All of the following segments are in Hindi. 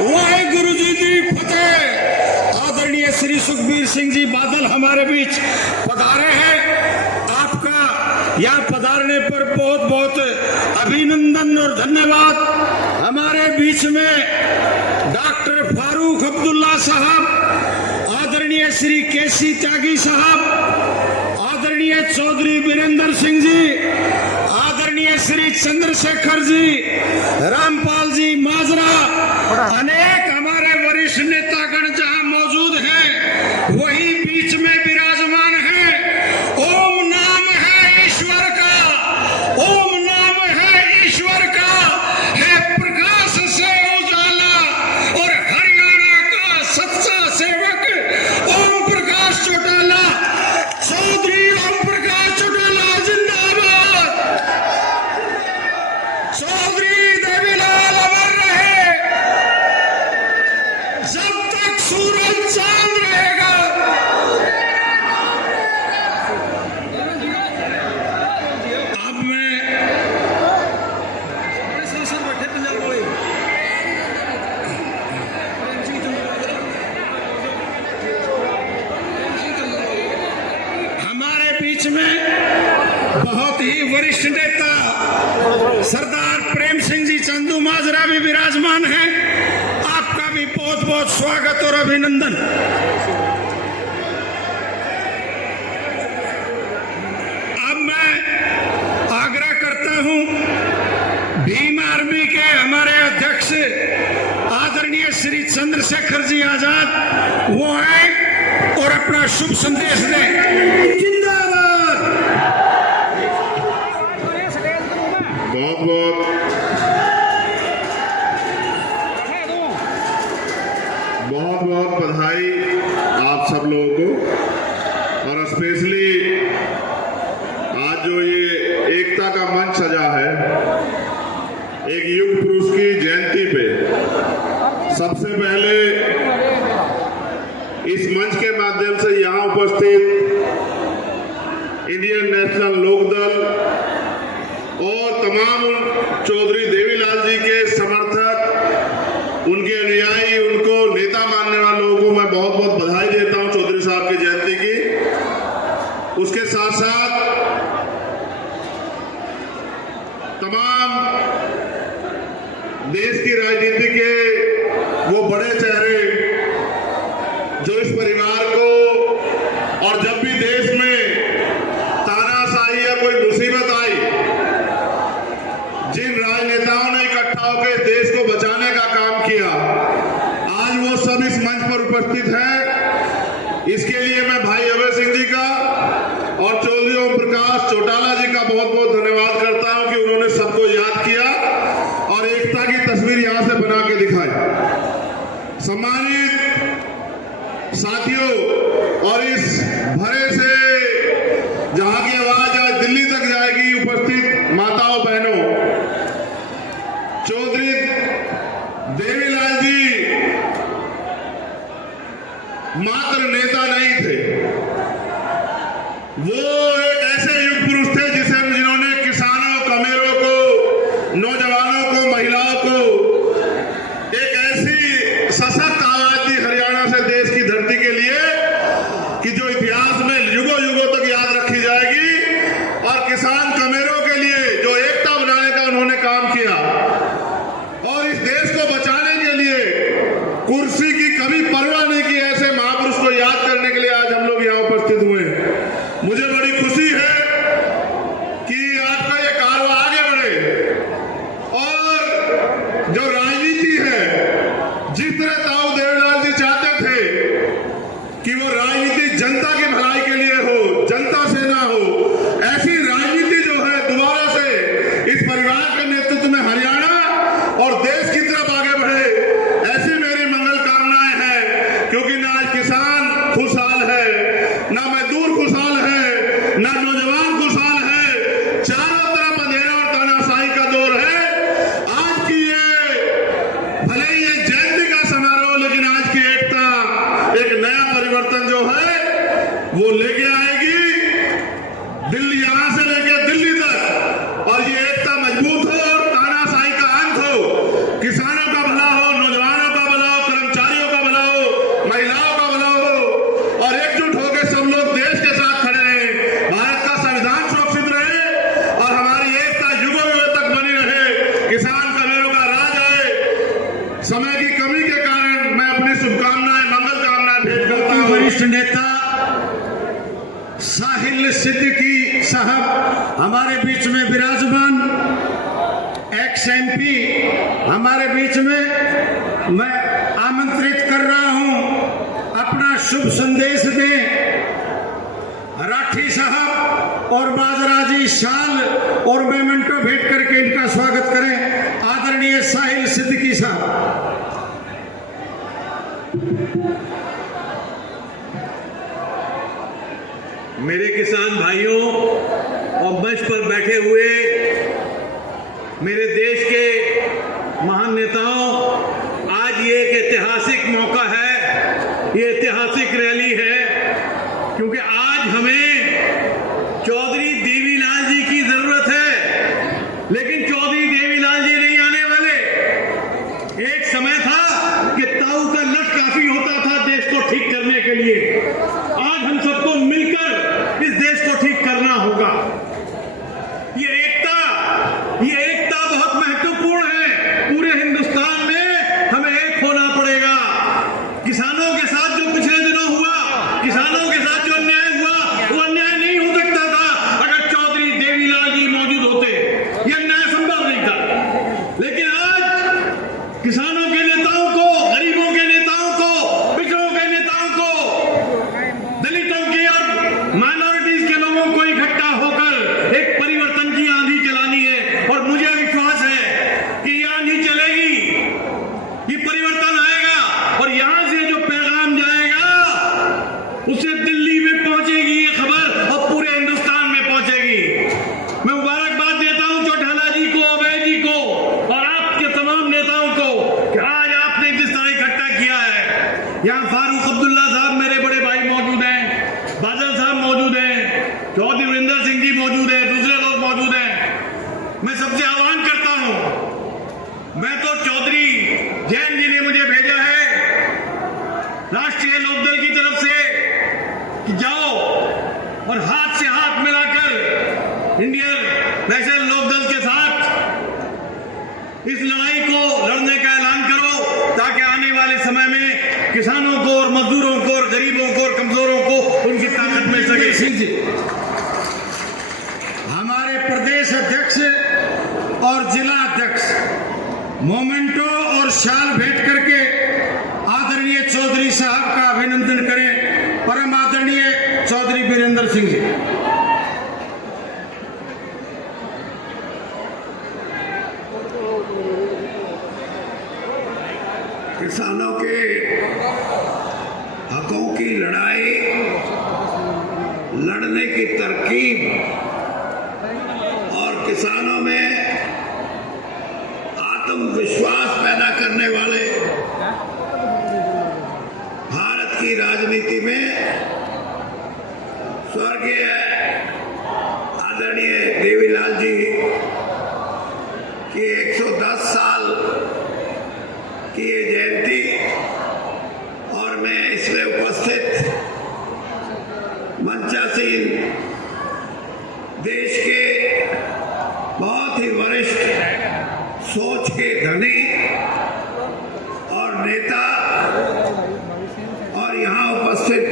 वाहेगुरु जी की फतेह। आदरणीय श्री सुखबीर सिंह जी बादल हमारे बीच पधारे हैं। आपका यहाँ पधारने पर बहुत बहुत अभिनंदन और धन्यवाद। हमारे बीच में डॉक्टर फारूक अब्दुल्ला साहब, आदरणीय श्री केसी त्यागी साहब, आदरणीय चौधरी वीरेंद्र सिंह जी, आदरणीय श्री चंद्रशेखर जी, रामपाल जी माजरा, अनेक हमारे वरिष्ठ नेतागण जहां मौजूद हैं वही बीच में विराजमान है। ओम नाम है ईश्वर का, ओम नाम है ईश्वर का, है प्रकाश से उजाला और हरियाणा का सच्चा सेवक ओम प्रकाश चौटाला। चौधरी ओम प्रकाश चौटाला जिंदाबाद। चौधरी देवीलाल अमर रहे, जब तक सूरज चांद रहेगा। अब मैं हमारे बीच में बहुत ही वरिष्ठ नेता सरदार प्रेम सिंह जी चंदू माजरा भी विराजमान हैं। आपका भी बहुत बहुत स्वागत और अभिनंदन। अब मैं आग्रह करता हूं, भीम आर्मी के हमारे अध्यक्ष आदरणीय श्री चंद्रशेखर जी आजाद वो आए और अपना शुभ संदेश दें। जिंदाबाद। बहुत बहुत बधाई आप सब लोगों को। और स्पेशली आज जो ये एकता का मंच सजा है, एक युग पुरुष की जयंती पे, सबसे पहले इस मंच के माध्यम से यहाँ उपस्थित इंडियन नेशनल लोकदल और तमाम चौधरी देवीलाल जी के समर्थक, उनके अनुयायी, उनको नेता मानने वाले लोगों को मैं बहुत बहुत बधाई देता हूं चौधरी साहब की जयंती की। उसके साथ साथ तमाम देश की राजनीति के वो बड़े चेहरे जो इस परिवार को, और जब भी देश में तानाशाही या कोई मुसीबत आई, जिन राजनेताओं ने इकट्ठा होकर देश को बचाने का काम किया, आज वो सब इस मंच पर उपस्थित हैं। इसके लिए मैं भाई अभय सिंह जी का और चौधरी ओम प्रकाश चौटाला जी का बहुत बहुत धन्यवाद करता हूं कि उन्होंने सबको याद किया और एकता की तस्वीर यहां से बना के दिखाई। सम्मानित साथियों, और इस भरे से जहां की आवाज आज दिल्ली तक जाएगी, उपस्थित माताओं बहनों, चौधरी देवीलाल जी मात्र नेता नहीं थे, वो एक ऐसे युग पुरुष थे जिन्होंने किसानों, कमेरों को, नौजवानों को, महिलाओं को एक ऐसी सशक्त आवाज दी हरियाणा से देश की धरती के लिए कि जो इतिहास में युगों युगों तक याद रखी जाएगी। और किसान, कमेरों के लिए जो एकता बनाने का उन्होंने काम किया और इस देश को बचाने के लिए कुर्सी की कभी परवाह नहीं की, ऐसे महापुरुष को याद करने के लिए आज हम लोग यहाँ उपस्थित हुए हैं। मुझे बड़ी खुशी है कि आपका ये कारवा आगे बढ़े और जो राजनीति है, जिस तरह ताऊ देवीलाल जी चाहते थे कि वो राजनीति जनता की भलाई के लिए हो, जनता से ना हो, ऐसी राजनीति जो है दोबारा से इस परिवार के नेतृत्व में हरियाणा और देश की तरफ आगे बढ़े, ऐसी मेरी मंगल कामनाएं हैं। क्योंकि ना आज किसान खुशहाल है, ना मजदूर खुशहाल है, ना नौजवान खुशहाल है, चारों तरफ अंधेरा और तानाशाही का दौर है। आज की ये भले ही ये जयंती का समारोह, लेकिन आज की एकता, एक नया परिवर्तन जो समय की कमी के कारण मैं अपनी शुभकामनाएं, मंगल कामनाएं भेंट करता हूं। वरिष्ठ नेता साहिल सिद्दीकी साहब हमारे बीच में विराजमान, एक्स MP हमारे बीच में, मैं आमंत्रित कर रहा हूं अपना शुभ संदेश दें। राठी साहब और बाजराजी शाल और मेमेंटो भेंट करके इनका स्वागत करें। आदरणीय साहिल सिद्दीकी साहब। मेरे किसान भाइयों और मंच पर बैठे हुए मेरे देश के महान नेताओं, आज ये एक ऐतिहासिक मौका है, ये ऐतिहासिक रैली है, क्योंकि आज हमें चौधरी देवीलाल जी की जरूरत है। लेकिन चौधरी देवीलाल जी नहीं आने वाले। एक समय था कि ताऊ का लट काफी होता था देश को ठीक करने के लिए। आज हम सबको मिलकर इस देश को ठीक करना होगा। ये एकता बहुत महत्वपूर्ण है। पूरे हिंदुस्तान में हमें एक होना पड़ेगा। किसानों के साथ जो पिछले दिनों हुआ, किसानों के साथ जो अन्याय हुआ, वो अन्याय नहीं हो सकता था अगर चौधरी देवीलाल जी मौजूद होते। ये अन्याय संभव नहीं था। लेकिन आज किसानों के नेताओं को, गरीबों के नेताओं को, पिछड़ों के नेताओं को, दलितों के और माइनॉरिटीज के लोगों को इकट्ठा होकर एक परिवर्तन की आंधी चलानी है। और मुझे विश्वास है कि ये आंधी चलेगी, ये परिवर्तन आएगा और यहां से जो पैगाम जाएगा उसे दिल्ली में पहुंचेगी ये खबर और पूरे हिंदुस्तान में पहुंचेगी। मैं मुबारकबाद देता हूं चौटाला जी को, अभय जी को और आपके तमाम नेताओं को कि आज आपने जिस तरह इकट्ठा किया है। यहां फारूक अब्दुल्ला साहब मेरे बड़े भाई मौजूद हैं, बादल साहब मौजूद हैं, चौधरी वीरेंद्र सिंह जी मौजूद हैं, दूसरे लोग मौजूद हैं। मैं सबसे आह्वान करता हूं, मैं तो चौधरी जैन जी ने मुझे भेजा है राष्ट्रीय लोकदल की तरफ से कि जाओ और हाथ से हाथ मिलाकर इंडियन नेशनल लोकदल के साथ इस लड़ाई को लड़ने का ऐलान करो, ताकि आने वाले समय में किसानों को और मजदूरों को और गरीबों को और कमजोरों को उनकी ताकत मिल सके। सिंह जी हमारे प्रदेश अध्यक्ष और जिला अध्यक्ष मोमेंटो और शाल भेंट करके आदरणीय चौधरी साहब का अभिनंदन करें। परम आदरणीय चौधरी वीरेंद्र सिंह जी। किसानों के हकों की लड़ाई लड़ने की तरकीब और किसानों में आत्मविश्वास पैदा करने वाले भारत की राजनीति में स्वर्गीय आदरणीय देवीलाल जी की 110 साल की ये जयंती और मैं इसमें उपस्थित मंचासीन देश के बहुत ही वरिष्ठ सोच के धनी और नेता और यहाँ उपस्थित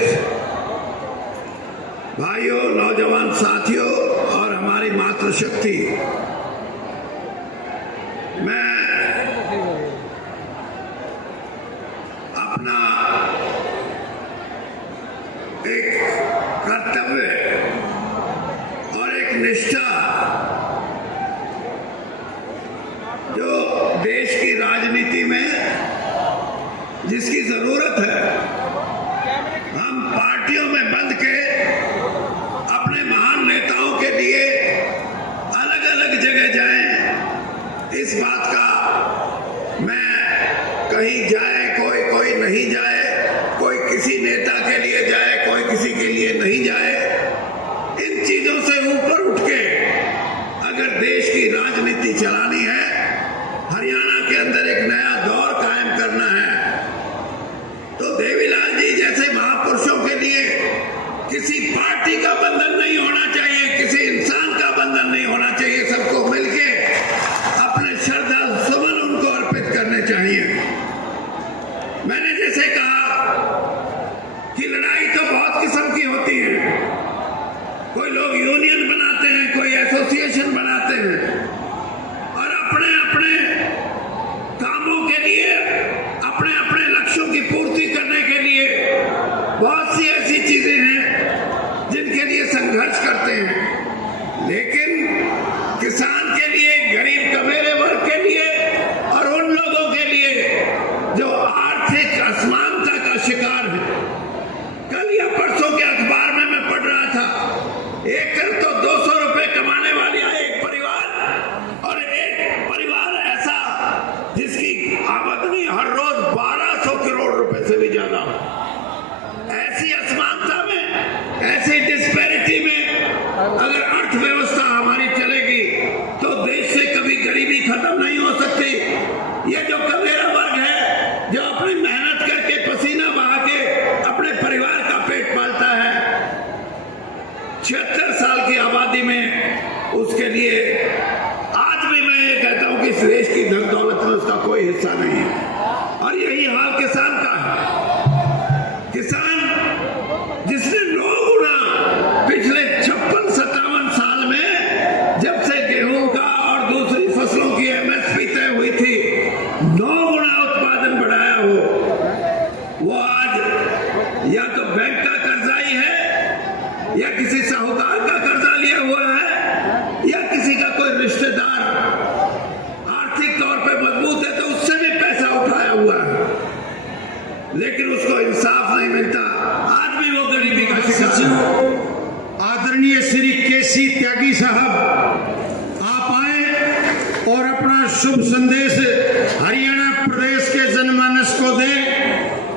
भाइयों, नौजवान साथियों और हमारी मातृशक्ति, मैं अपना एक कर्तव्य और एक निष्ठा जो देश की राजनीति में जिसकी जरूरत है, हम पार्टियों में बंध के अपने महान नेताओं के लिए अलग अलग जगह जाएं। इस बात का मैं कहीं जाए, कोई नहीं जाए, कोई किसी नेता के लिए जाए, कोई किसी के लिए नहीं जाए, इन चीजों से ऊपर उठ के अगर देश की राजनीति चलानी है, हरियाणा के अंदर एक नया दौर कायम करना है, तो देवीलाल जी जैसे महापुरुषों के लिए किसी पार्टी का बंधन नहीं होना चाहिए, किसी इंसान का बंधन नहीं होना चाहिए। सबको मिलके अपने श्रद्धा सुमन उनको अर्पित करने चाहिए। मैंने जैसे कहा कि लड़ाई तो बहुत किस्म की होती है। कोई लोग यूनियन बनाते हैं, कोई एसोसिएशन बनाते हैं और अपने अपने कामों के लिए, अपने अपने लक्ष्यों की पूर्ति करने के लिए बहुत सी ऐसी चीजें हैं जिनके लिए संघर्ष करते हैं। लेकिन किसान के लिए, गरीब कबीले वर्ग के लिए और उन लोगों के लिए जो आर्थिक असमानता का शिकार है, कल या परसों के अखबार में मैं पढ़ रहा था, एक तो 200 रुपए कमाने वाली एक परिवार और एक परिवार ऐसा जिसकी आमदनी हर रोज 1200 करोड़ रुपए से भी ज्यादा हो। ऐसी असमानता में, ऐसी डिस्पैरिटी में अगर अर्थव्यवस्था हमारी चलेगी तो देश से कभी गरीबी खत्म नहीं हो सकती। ये जो कबीला वर्ग है, जो अपनी मेहनत करके पसीना बहा के अपने परिवार का पेट पालता है, 76 साल की आबादी में उसके लिए आज भी मैं ये कहता हूं कि इस देश की धन दौलत में उसका कोई हिस्सा नहीं है। और यही हाल किसान का है। किसान जिसने 9 गुना पिछले 56-57 साल में, जब से गेहूं का और दूसरी फसलों की एमएसपी तय हुई थी, 9 गुना उत्पादन बढ़ाया हो, वो आज या तो बैंक का कर्जाई है या किसी साहूकार का कर्जा लिया हुआ है या किसी का कोई रिश्तेदार आर्थिक तौर पे मजबूत है तो उससे भी पैसा उठाया हुआ है, लेकिन उसको इंसाफ नहीं मिलता। आज भी वो गरीबी का शिकार है। आदरणीय श्री केसी त्यागी साहब, आप आए और अपना शुभ संदेश हरियाणा प्रदेश के जनमानस को दें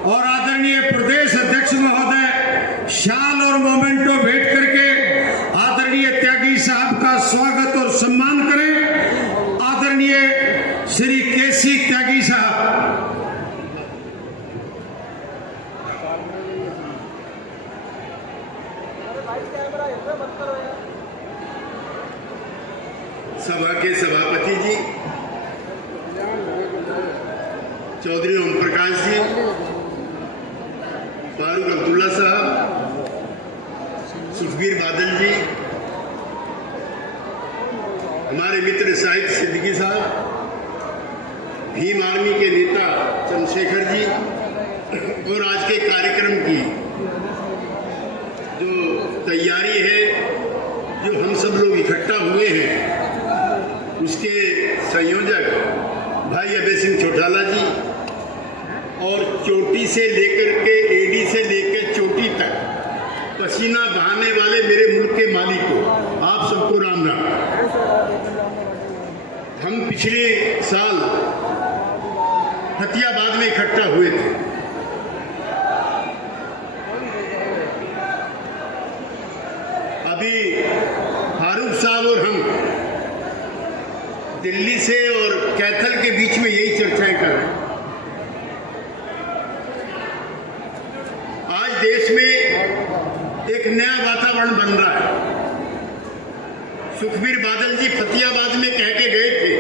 और आदरणीय प्रदेश अध्यक्ष महोदय शाल और मोमेंटो भेंट करके आदरणीय त्यागी साहब का स्वागत और सम्मान करें। आदरणीय श्री केसी त्यागी साहब। सभा के सभापति जी, चौधरी ओम प्रकाश जी, फारूक अब्दुल्ला साहब, सुखबीर बादल जी, हमारे मित्र शाहिद सिद्दीकी साहब, भीम आर्मी के नेता चंद्रशेखर जी और आज के कार्यक्रम की जो तैयारी है, जो हम सब लोग इकट्ठा हुए हैं, उसके संयोजक भाई अभय सिंह चौटाला जी और चोटी से लेकर के एडी से लेकर चोटी तक पसीना बहाने वाले मेरे मुल्क के मालिकों, आप सबको राम राम। हम पिछले साल फतियाबाद में इकट्ठा हुए थे। अभी फारूक साहब और हम दिल्ली से और कैथल के बीच में यही चर्चाएं कर रहे हैं। आज देश में एक नया वातावरण बन रहा है। सुखबीर बादल जी फतियाबाद में कह के गए थे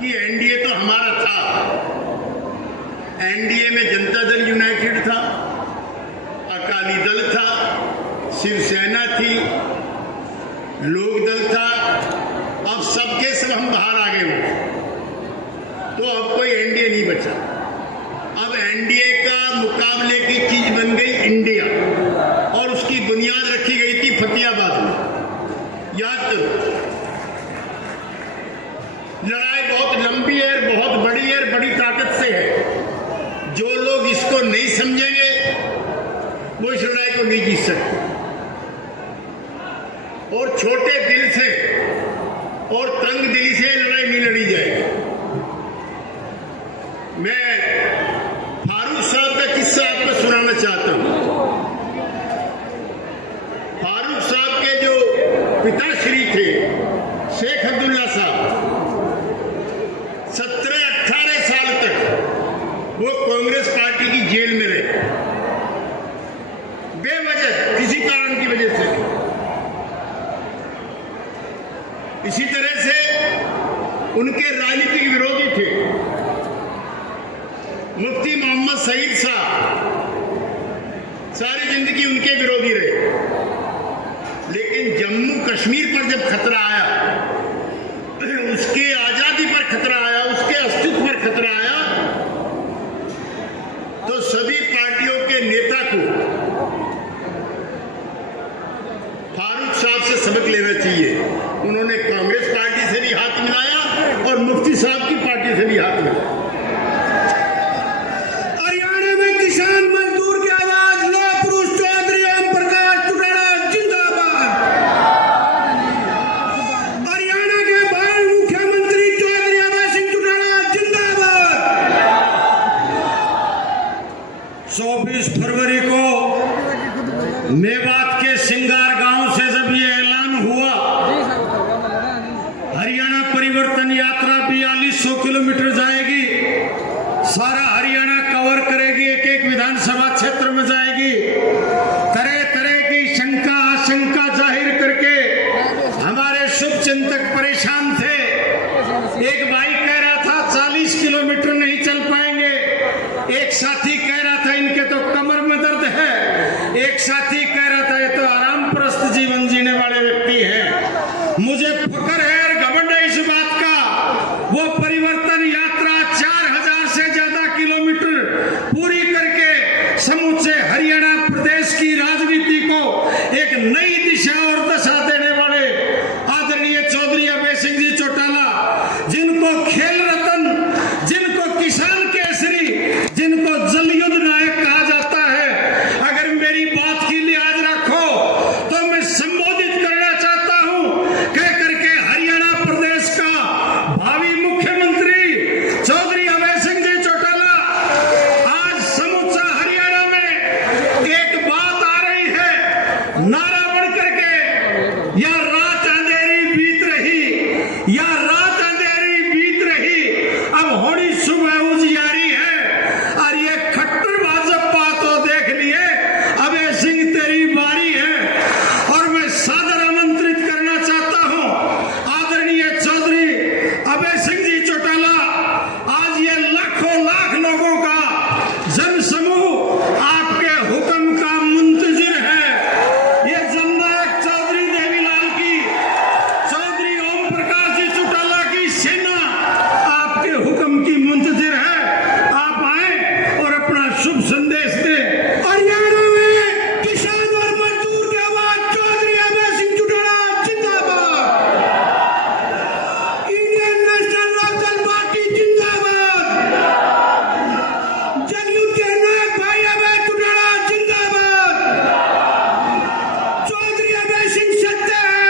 कि एनडीए तो हमारा था। एनडीए में जनता दल यूनाइटेड था, अकाली दल था, शिवसेना थी, लोक दल था। अब सबके सब हम बाहर आ गए हुए, तो अब कोई एनडीए नहीं बचा। अब एनडीए का मुकाबले की चीज बन गई इंडिया और उसकी बुनियाद रखी गई थी फतियाबाद में। याद करो, लड़ाई बहुत लंबी है, बहुत बड़ी है, बड़ी ताकत से है। जो लोग इसको नहीं समझेंगे वो इस लड़ाई को नहीं जीत सकते। और छोटे दिल से और तंग दिली से लड़ाई नहीं लड़ी जाएगी। मैं फारूक साहब का किस्सा आपको सुनाना चाहता हूं। फारूक साहब के जो पिताश्री थे शेख अब्दुल्ला साहब, 17-18 साल तक वो कांग्रेस पार्टी की जेल में रहे, बेवजह किसी कारण की वजह से। इसी तरह से उनके राजनीतिक विरोधी थे मुफ्ती मोहम्मद सईद साहब सारी जिंदगी उनके विरोधी रहे, लेकिन जम्मू कश्मीर पर जब खतरा आया, उसके आजादी पर खतरा आया, उसके अस्तित्व पर खतरा आया, तो सभी पार्टियों के नेता को फारूक साहब से सबक लेना चाहिए। उन्होंने कांग्रेस पार्टी से भी हाथ मिलाया और मुफ्ती साहब की पार्टी से भी हाथ मिलाया। हरियाणा में किसान मजदूर की आवाज लो पुरुष चौधरी ओम प्रकाश चौटाला जिंदाबाद। हरियाणा के भावी मुख्यमंत्री चौधरी अभय सिंह चौटाला जिंदाबाद। 24 फरवरी को मेवात के सिंगार गांव से जब ये ऐलान हुआ, हरियाणा परिवर्तन यात्रा 4200 किलोमीटर जाएगी, सारा हरियाणा कवर करेगी, एक एक विधानसभा क्षेत्र में जाएगी, तरह तरह की शंका आशंका जाहिर करके हमारे शुभ चिंतक परेशान थे। एक भाई कह रहा था 40 किलोमीटर नहीं चल पाएंगे, एक साथी कह रहा था इनके तो कमर में दर्द है, एक साथी कह रहा था ये तो आराम प्रस्त जीवन जीने वाले व्यक्ति हैं। मुझे फक्र है और घमंड है इस बात का, वो परिवर्तन यात्रा 4000 से ज्यादा किलोमीटर पूरी करके समूचे हरियाणा प्रदेश की राजनीति को एक नई दिशा और दशा देने वाले आदरणीय चौधरी अभय सिंह जी चौटाला, जिनको खेल रत्न, जिनको किसान केसरी, जिनको जल युद्ध नायक कहा जाता है, अगर मेरी बात की लिहाज रखो तो मैं संबोधित करना चाहता हूं कह करके हरियाणा प्रदेश का भावी मुख्यमंत्री चौधरी अभय सिंह जी चौटाला। आज समूचा हरियाणा में एक बात आ रही है, नारा बढ़ करके, या रात अंधेरी बीत रही, या रात अंधेरी बीत रही, अब होनी सुबह उजियारी है। और ये खट्टर भाजपा तो देख लिए, अभय सिंह तेरी बारी है। और मैं सादर आमंत्रित करना चाहता हूं आदरणीय चौधरी अभय सिंह जी चौटाला, आज ये लाखों लाख लोगों का जन समूह आपके हुक्म का मुंतजिर है। ये जननायक चौधरी देवीलाल की, चौधरी ओम प्रकाश जी चौटाला की सेना आपके हुक्म की मुंतजिर है। आप आए और अपना शुभ संदेश दें। हरियाणा में किसान और मजदूर की आवाज चौधरी अभय सिंह चौटाला जिंदाबाद। इंडियन नेशनल लोकदल पार्टी जिंदाबाद। जनयुद्ध के नायक भाई अभय चौटाला जिंदाबाद। चौधरी अभय सिंह सत्य है।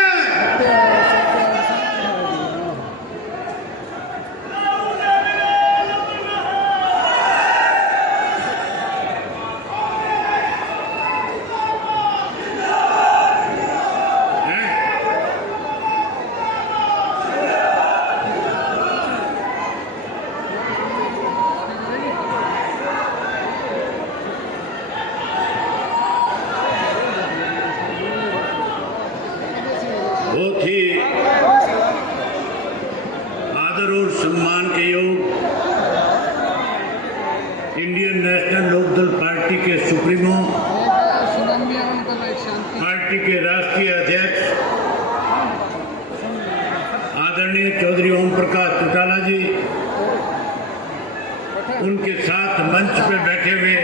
बहुत ही आदर और सम्मान के योग इंडियन नेशनल लोकदल पार्टी के सुप्रीमो, पार्टी के राष्ट्रीय अध्यक्ष आदरणीय चौधरी ओम प्रकाश चौटाला जी, उनके साथ मंच पे बैठे हुए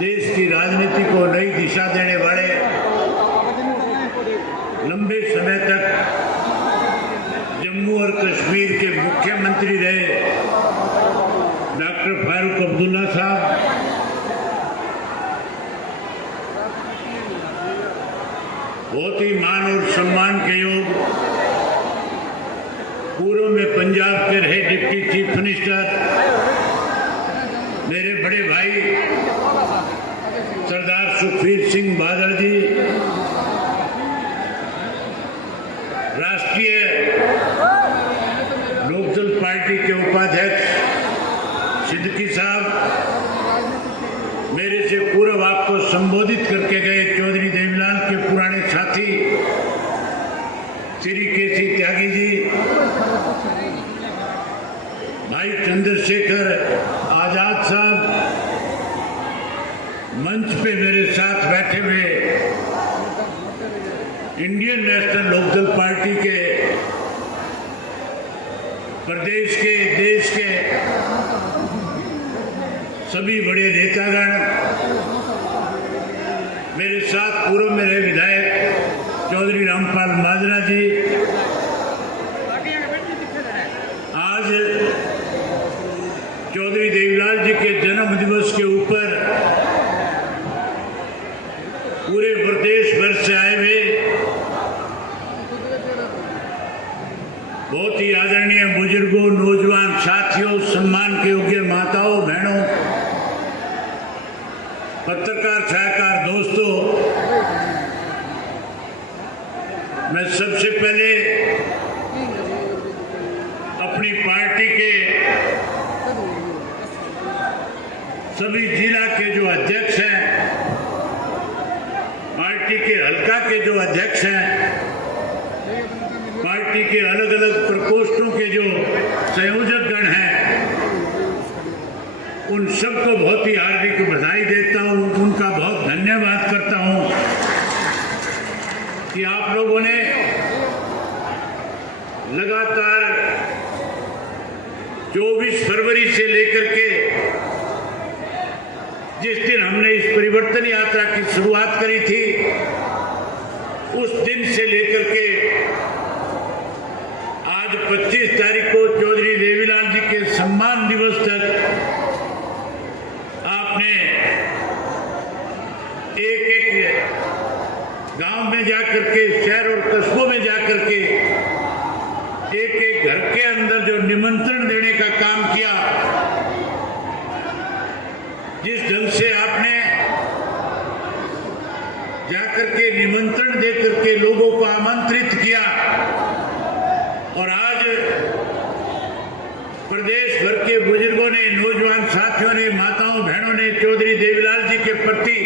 देश की राजनीति को नई दिशा देने वाले, लंबे समय तक जम्मू और कश्मीर के मुख्यमंत्री रहे डॉक्टर फारूक अब्दुल्ला साहब, बहुत ही मान और सम्मान के योग पूर्व में पंजाब के रहे डिप्टी चीफ मिनिस्टर मेरे बड़े भाई सरदार सुखबीर सिंह बादल जी, राष्ट्रीय लोकदल पार्टी के उपाध्यक्ष सिद्दीकी साहब, मेरे से पूर्व आपको संबोधित करके गए चौधरी देवीलाल के पुराने साथी श्री केसी त्यागी जी, भाई चंद्रशेखर आजाद साहब मंच पे मेरे साथ बैठे हुए इंडियन नेशनल लोकदल पार्टी के प्रदेश के देश के सभी बड़े नेतागण, मेरे साथ पूर्व में रहे विधायक चौधरी रामपाल माजरा जी, आज चौधरी देवीलाल जी के जन्म दिवस के ऊपर पूरे प्रदेश भर से आए हुए बहुत ही आदरणीय बुजुर्गों, नौजवान साथियों, सम्मान के योग्य माताओं, बहनों, पत्रकार छायाकार दोस्तों, मैं सबसे पहले अपनी पार्टी के सभी जिला के जो अध्यक्ष हैं, पार्टी के हल्का के जो अध्यक्ष हैं, पार्टी के अलग अलग प्रकोष्ठों के जो संयोजक गण हैं, उन सबको बहुत ही हार्दिक बधाई देता हूं, उनका बहुत धन्यवाद करता हूं कि आप लोगों ने लगातार 24 फरवरी से लेकर के जिस दिन हमने इस परिवर्तन यात्रा की शुरुआत करी थी, उस दिन से लेकर के आज 25 तारीख को चौधरी देवीलाल जी के सम्मान दिवस तक आपने एक एक गांव में जाकर के, शहर और कस्बों में जाकर के एक एक घर के अंदर जो निमंत्रण देने का काम किया, जिस ढंग से आपने जाकर के निमंत्रण देकर के लोगों को आमंत्रित किया, और आज प्रदेश भर के बुजुर्गों ने, नौजवान साथियों ने, माताओं बहनों ने चौधरी देवीलाल जी के प्रति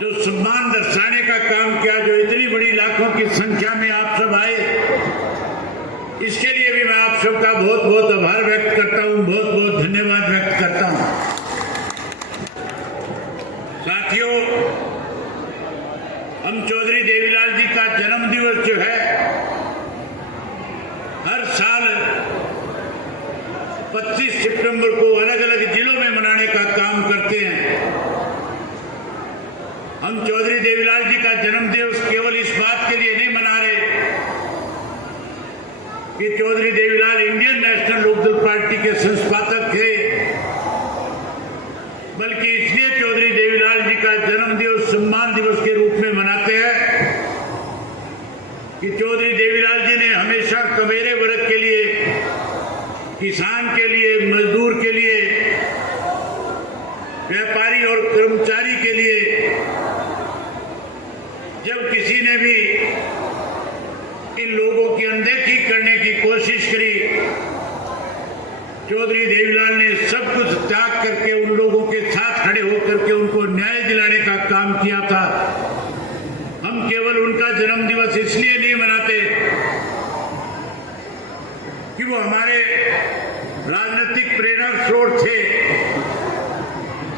जो सम्मान दर्शाने का काम किया, जो इतनी बड़ी लाखों की संख्या में आप सब आए, इसके लिए भी मैं आप सबका बहुत बहुत आभार व्यक्त करता हूं, बहुत बहुत धन्यवाद व्यक्त करता हूं। साथियों, हम चौधरी देवीलाल जी का जन्म दिवस जो है हर साल 25 सितंबर को अलग अलग जिलों में मनाने का काम करते हैं। हम चौधरी देवीलाल जी का जन्म दिवस केवल इस बात के लिए नहीं मना रहे कि Chaudhary Devilal Indian National Lokdal party के संस्थापक थे, बल्कि इसलिए चौधरी देवीलाल जी का जन्म दिवस सम्मान दिवस के रूप में मनाते हैं कि चौधरी देवीलाल जी ने हमेशा कमेरे वर्ग के लिए, किसान के लिए, मजदूर के लिए, व्यापारी और कर्मचारी के लिए, जब किसी ने भी इन लोगों की अनदेखी करने की कोशिश करी, चौधरी देवीलाल ने सब कुछ त्याग करके उन लोगों के साथ खड़े होकर के उनको न्याय दिलाने का काम किया था। हम केवल उनका जन्म दिवस इसलिए नहीं मनाते कि वो हमारे राजनीतिक प्रेरणा स्रोत थे,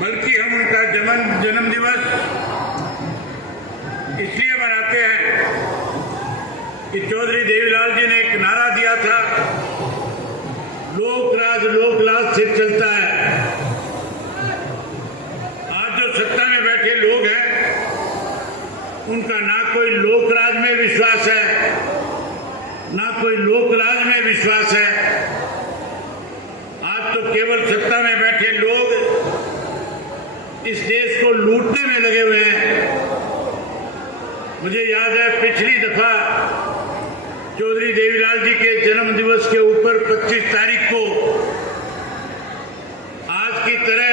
बल्कि हम उनका जन्म दिवस इसलिए मनाते हैं कि चौधरी देवीलाल जी ने एक नारा दिया था, लोकराज लोकलाज से चलता है। आज जो सत्ता में बैठे लोग हैं, उनका ना कोई लोकराज में विश्वास है, ना कोई लोकराज में विश्वास है। आज तो केवल सत्ता में बैठे लोग इस देश को लूटने में लगे हुए हैं। मुझे याद है पिछली दफा चौधरी देवीलाल जी के जन्म दिवस के ऊपर 25 तारीख को आज की तरह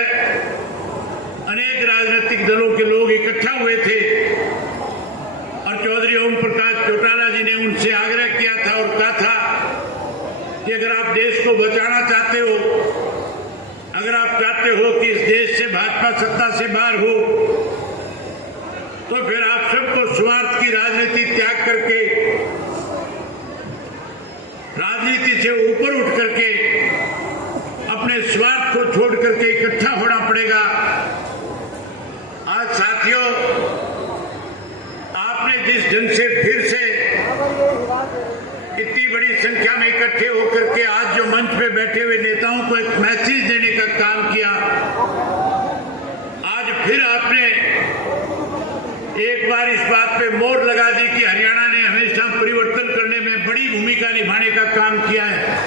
अनेक राजनीतिक दलों के लोग इकट्ठा हुए थे और चौधरी ओम प्रकाश चौटाला जी ने उनसे आग्रह किया था और कहा था कि अगर आप देश को बचाना चाहते हो, अगर आप चाहते हो कि इस देश से भाजपा सत्ता से बाहर हो, तो फिर आप सबको स्वार्थ की राजनीति त्याग करके राजनीति से ऊपर उठ करके अपने स्वार्थ को छोड़ करके इकट्ठा होना पड़ेगा। आज साथियों, आपने जिस ढंग से फिर से इतनी बड़ी संख्या में इकट्ठे होकर के आज जो मंच पे बैठे हुए नेताओं को एक मैसेज देने का काम किया, आज फिर आपने एक बार इस बात पे मोहर लगा दी कि हरियाणा ने हमेशा परिवर्तन करने में बड़ी भूमिका निभाने का काम किया है।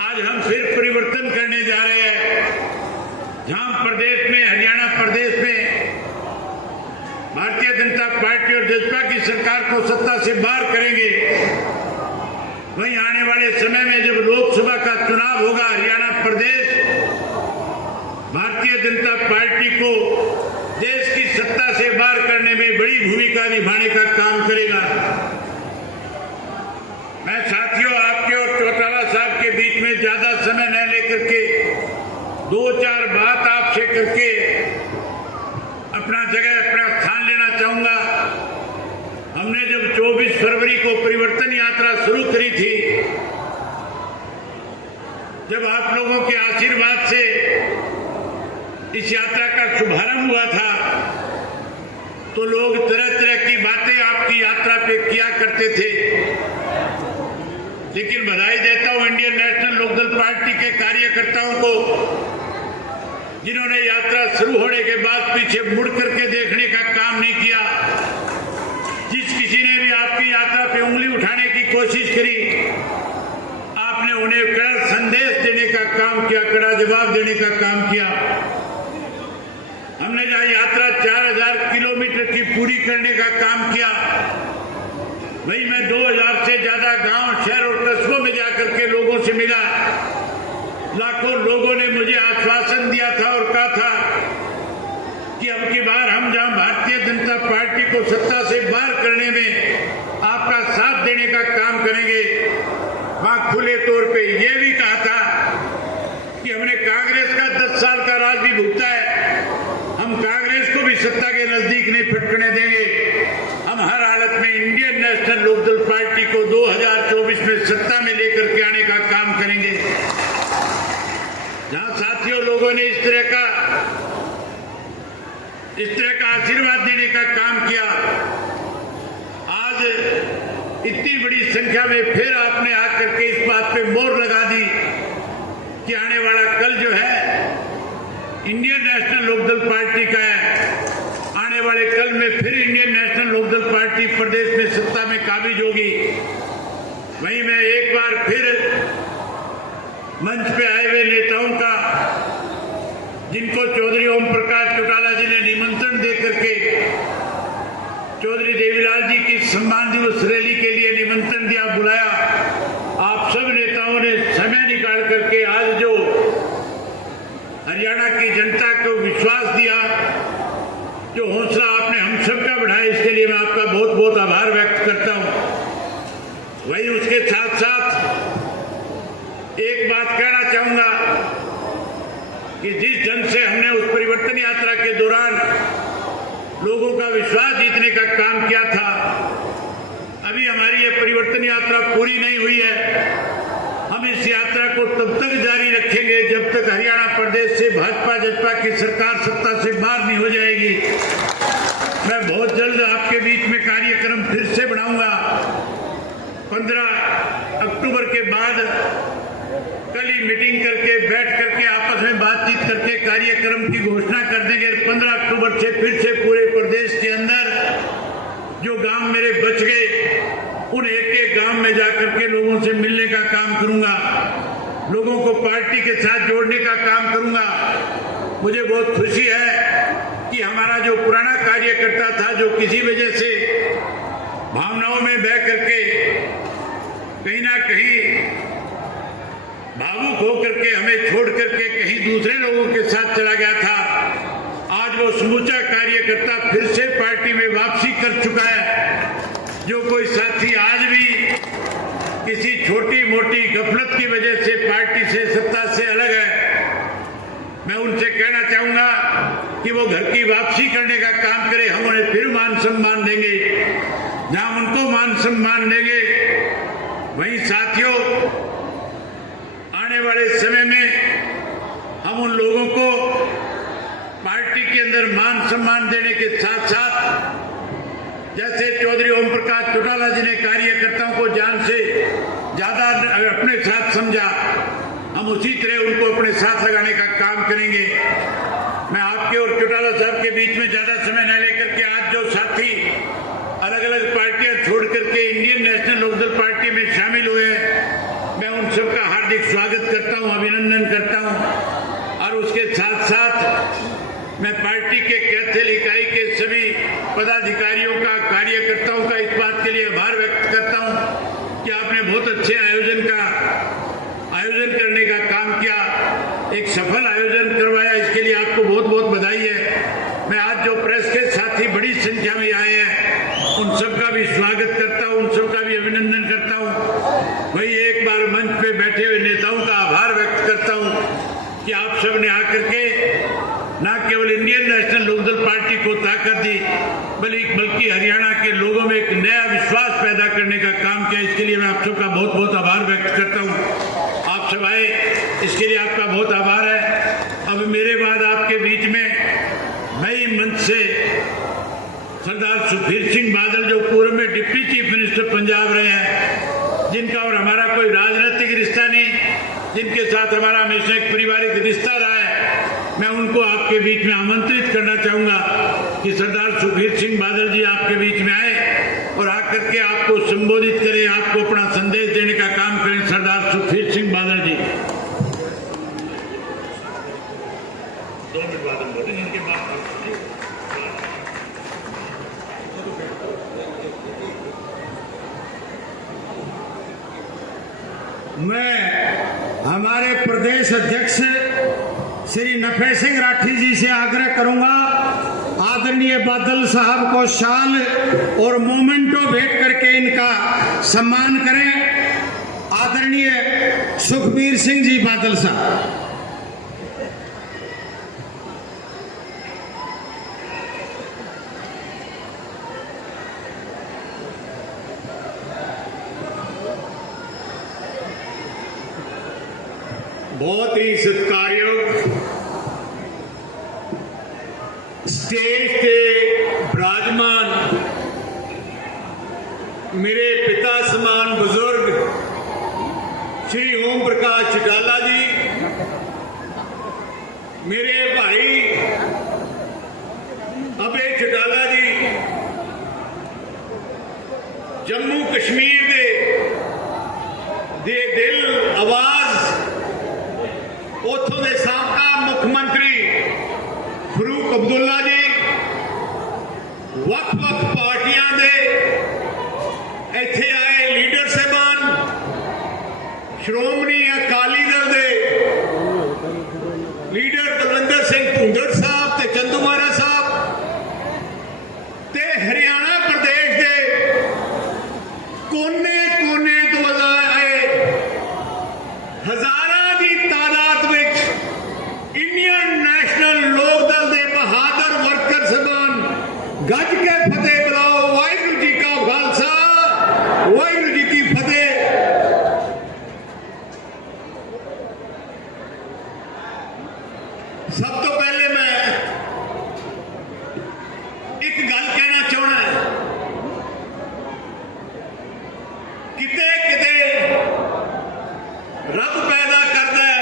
आज हम फिर परिवर्तन करने जा रहे हैं। जहां प्रदेश में, हरियाणा प्रदेश में भारतीय जनता पार्टी और जसपा की सरकार को सत्ता से बाहर करेंगे, वहीं आने वाले समय में जब लोकसभा का चुनाव होगा, हरियाणा प्रदेश भारतीय जनता पार्टी को देश की सत्ता से बाहर करने में बड़ी भूमिका निभाने का काम करेगा। मैं साथियों आपके और चौटाला साहब के बीच में ज्यादा समय न लेकर के 2-4 बात आपसे करके अपना स्थान लेना चाहूंगा। हमने जब 24 फरवरी को परिवर्तन यात्रा शुरू करी थी, जब आप लोगों के आशीर्वाद से इस यात्रा का शुभारंभ हुआ था, तो लोग तरह तरह की बातें आपकी यात्रा पे किया करते थे। लेकिन बधाई देता हूं इंडियन नेशनल लोकदल पार्टी के कार्यकर्ताओं को, जिन्होंने यात्रा शुरू होने के बाद पीछे मुड़ करके देखने का काम नहीं किया। जिस किसी ने भी आपकी यात्रा पे उंगली उठाने की कोशिश करी, आपने उन्हें कड़ा संदेश देने का काम किया, कड़ा जवाब देने का काम किया। हमने जहां यात्रा 4000 किलोमीटर की पूरी करने का काम किया, वहीं मैं 2000 से ज्यादा गांव, शहर और कस्बों में जाकर के लोगों से मिला। लाखों लोगों ने मुझे आश्वासन दिया था और कहा था कि अब की बार हम जहां भारतीय जनता पार्टी को सत्ता से बाहर करने में आपका साथ देने का काम करेंगे, वहां खुले तौर पे ये भी कहा था कि हमने कांग्रेस का 10 साल का राज भी भुगता है, हम कांग्रेस को भी सत्ता के नजदीक नहीं फटकने देंगे। हम हर हालत में इंडियन नेशनल लोकदल पार्टी को 2024 में सत्ता में लेकर के आने का काम करेंगे। जहां साथियों लोगों ने इस तरह का आशीर्वाद देने का काम किया, आज इतनी बड़ी संख्या में फिर आपने आकर के इस बात पे मोहर लगा दी कि आने वाला कल जो है इंडियन नेशनल लोकदल पार्टी का है। आने वाले कल में फिर इंडियन नेशनल लोकदल पार्टी प्रदेश में सत्ता में काबिज होगी। वहीं मैं एक बार फिर मंच पे आए हुए नेताओं का, जिनको चौधरी ओम प्रकाश चौटाला जी ने निमंत्रण देकर के चौधरी देवीलाल जी की सम्मान दिवस रैली के लिए निमंत्रण दिया, बुलाया, आप सब नेताओं ने समय निकाल करके आज जो हरियाणा की जनता को विश्वास दिया, जो हौसला आपने हम सबका बढ़ाया, इसके लिए मैं आपका बहुत बहुत आभार व्यक्त करता हूं। वहीं उसके साथ साथ एक बात कहना चाहूंगा कि जिस ढंग से हमने उस परिवर्तन यात्रा के दौरान लोगों का विश्वास जीतने का काम किया था, अभी हमारी ये परिवर्तन यात्रा पूरी नहीं हुई है। हम इस यात्रा को तब तक जारी रखेंगे जब तक हरियाणा प्रदेश से भाजपा जसपा की सरकार सत्ता से बाहर नहीं हो जाएगी। मैं बहुत जल्द आपके बीच में कार्यक्रम फिर से बनाऊंगा। 15 अक्टूबर के बाद कल ही मीटिंग करके बैठ करके आपस में बातचीत करके कार्यक्रम की घोषणा कर देंगे। 15 अक्टूबर से फिर से पूरे प्रदेश के अंदर जो गांव मेरे बच गए, उन एक गांव में जाकर के लोगों से मिलने का काम करूंगा, लोगों को पार्टी के साथ जोड़ने का काम करूंगा। मुझे बहुत खुशी है कि हमारा जो पुराना कार्यकर्ता था, जो किसी वजह से भावनाओं में बह करके कहीं ना कहीं भावुक होकर के हमें छोड़ करके कहीं दूसरे लोगों के साथ चला गया था, आज वो समूचा कार्यकर्ता फिर से पार्टी में वापसी कर चुका है। जो कोई साथी आज भी किसी छोटी मोटी गफलत की वजह से पार्टी से, सत्ता से अलग है, मैं उनसे कहना चाहूंगा कि वो घर की वापसी करने का काम करे। हम उन्हें फिर मान सम्मान देंगे। जहां उनको मान सम्मान देंगे, वहीं साथियों, आने वाले समय में हम उन लोगों को पार्टी के अंदर मान सम्मान देने के साथ साथ, जैसे चौधरी ओम प्रकाश चौटाला जी ने कार्यकर्ताओं को जान से ज्यादा अपने साथ समझा, हम उसी तरह उनको अपने साथ लगाने का काम करेंगे। मैं आपके और चौटाला साहब के बीच में ज्यादा समय न लेकर के आज जो साथी अलग अलग पार्टियां छोड़ करके इंडियन नेशनल लोकदल पार्टी में शामिल हुए हैं, मैं उन सबका हार्दिक स्वागत करता हूं, अभिनंदन करता हूं। और उसके साथ साथ मैं पार्टी के कैथल इकाई के सभी पदाधिकारियों का, कार्यकर्ताओं का इस बात के लिए आभार व्यक्त करता हूं कि आपने बहुत अच्छे आयोजन करने का काम किया, एक सफल आयोजन करवाया, इसके लिए आपको बहुत बहुत बधाई है। मैं आज जो प्रेस के साथी बड़ी संख्या में आए हैं उन सबका भी स्वागत करता हूं, उन सबका भी अभिनंदन करता हूं। वही एक बार मंच पे बैठे हुए नेताओं का आभार व्यक्त करता हूं कि आप सब ने आकर के न केवल इंडियन नेशनल लोकदल पार्टी को ताकत दी, बल्कि हरियाणा के लोगों में एक नया विश्वास पैदा करने का काम किया। इसके लिए मैं आप सबका बहुत बहुत आभार व्यक्त करता हूं। आप सब आए, इसके लिए आपका बहुत आभार है। अब मेरे बाद आपके बीच में नई मंच से सरदार सुखबीर सिंह बादल, जो पूर्व में डिप्टी चीफ मिनिस्टर पंजाब रहे हैं, जिनका और हमारा कोई राजनीतिक रिश्ता नहीं, जिनके साथ हमारा हमेशा एक पारिवारिक रिश्ता रहा है, मैं उनको आपके बीच में आमंत्रित करना चाहूंगा कि सरदार सुखबीर सिंह बादल जी आपके बीच में आए और आकर के आपको संबोधित करें, आपको अपना संदेश देने का काम करें। सरदार सुखबीर सिंह बादल जी 2 मिनट बाद हम बोलेंगे, इनके बाद मैं हमारे प्रदेश अध्यक्ष श्री नफे सिंह राठी जी से आग्रह करूंगा, आदरणीय बादल साहब को शाल और मोमेंटो भेंट करके इनका सम्मान करें। आदरणीय सुखबीर सिंह जी बादल साहब। बहुत ही सत्कारयोग स्टेज पे विराजमान मेरे पिता समान बुजुर्ग श्री ओम प्रकाश चौटाला जी, मेरे भाई अभय चौटाला जी, जम्मू कश्मीर दे दिल आवाज उथों के साबका मुख्यमंत्री फरूक अब्दुल्ला जी, वक्-वक् पार्टियां दे इत्थे आए लीडर साहबान, श्रोमणी अकाली दल दे लीडर बलविंदर सिंह भुंदड़ साहब ते चंदू मारा साहब ते हरियाणा प्रदेश दे कोने कोने तो आए हजारां की तादाद में इंडियन नेशनल लोकदल दे बहादुर वर्कर साहबान गज के फतेह बुलाओ। वाहिगुरू जी का खालसा, वाहिगुरू जी की फतेह। सब तो पहले मैं एक गल कहना चाहना है, किते किते रब पैदा करता है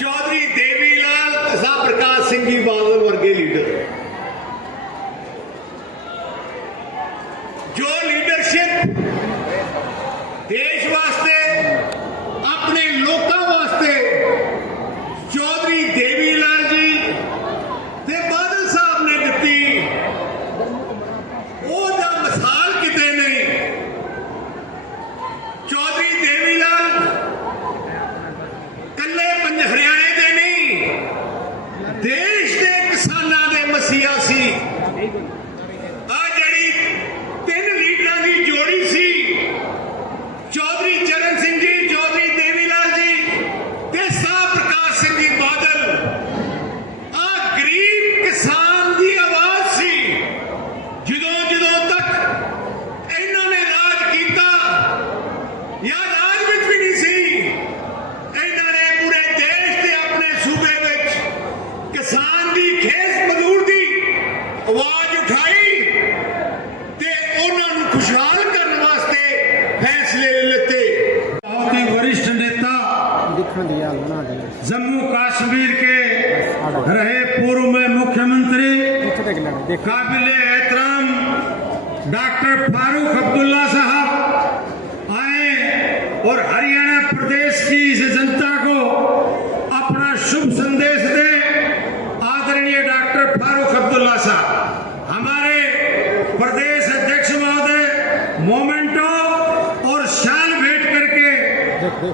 चौधरी देवीलाल साहब प्रकाश सिंह जी बादल वर्गे लीडर, जो लीडरशिप देश वास्ते अपने लोगों वास्ते चौधरी देवीलाल जी ते बादल साहब ने दी, वो मिसाल किते नहीं। चौधरी देवीलाल कल्ले हरियाणे दे नहीं, देश के किसानां दे मसीहा सी। आ जड़ी 3 लीडरां दी जोड़ी सी, चौधरी चरण सिंह जी, चौधरी देवीलाल जी ते या राजनीति भी नहीं सी। इन्होंने पूरे देश के अपने सूबे में किसान की खेस मजदूर की आवाज उठाई ते उन्होंने खुशहाल करने वास्ते फैसले लेते। बहुत ही वरिष्ठ नेता जम्मू कश्मीर के रहे पूर्व में मुख्यमंत्री काबिले एहतराम डॉक्टर फारूक अब्दुल्ला साहब आए और हरियाणा प्रदेश की इस जनता को अपना शुभ संदेश दे। आदरणीय डॉक्टर फारूक अब्दुल्ला साहब हमारे प्रदेश अध्यक्ष महोदय मोमेंटो और शाल भेंट करके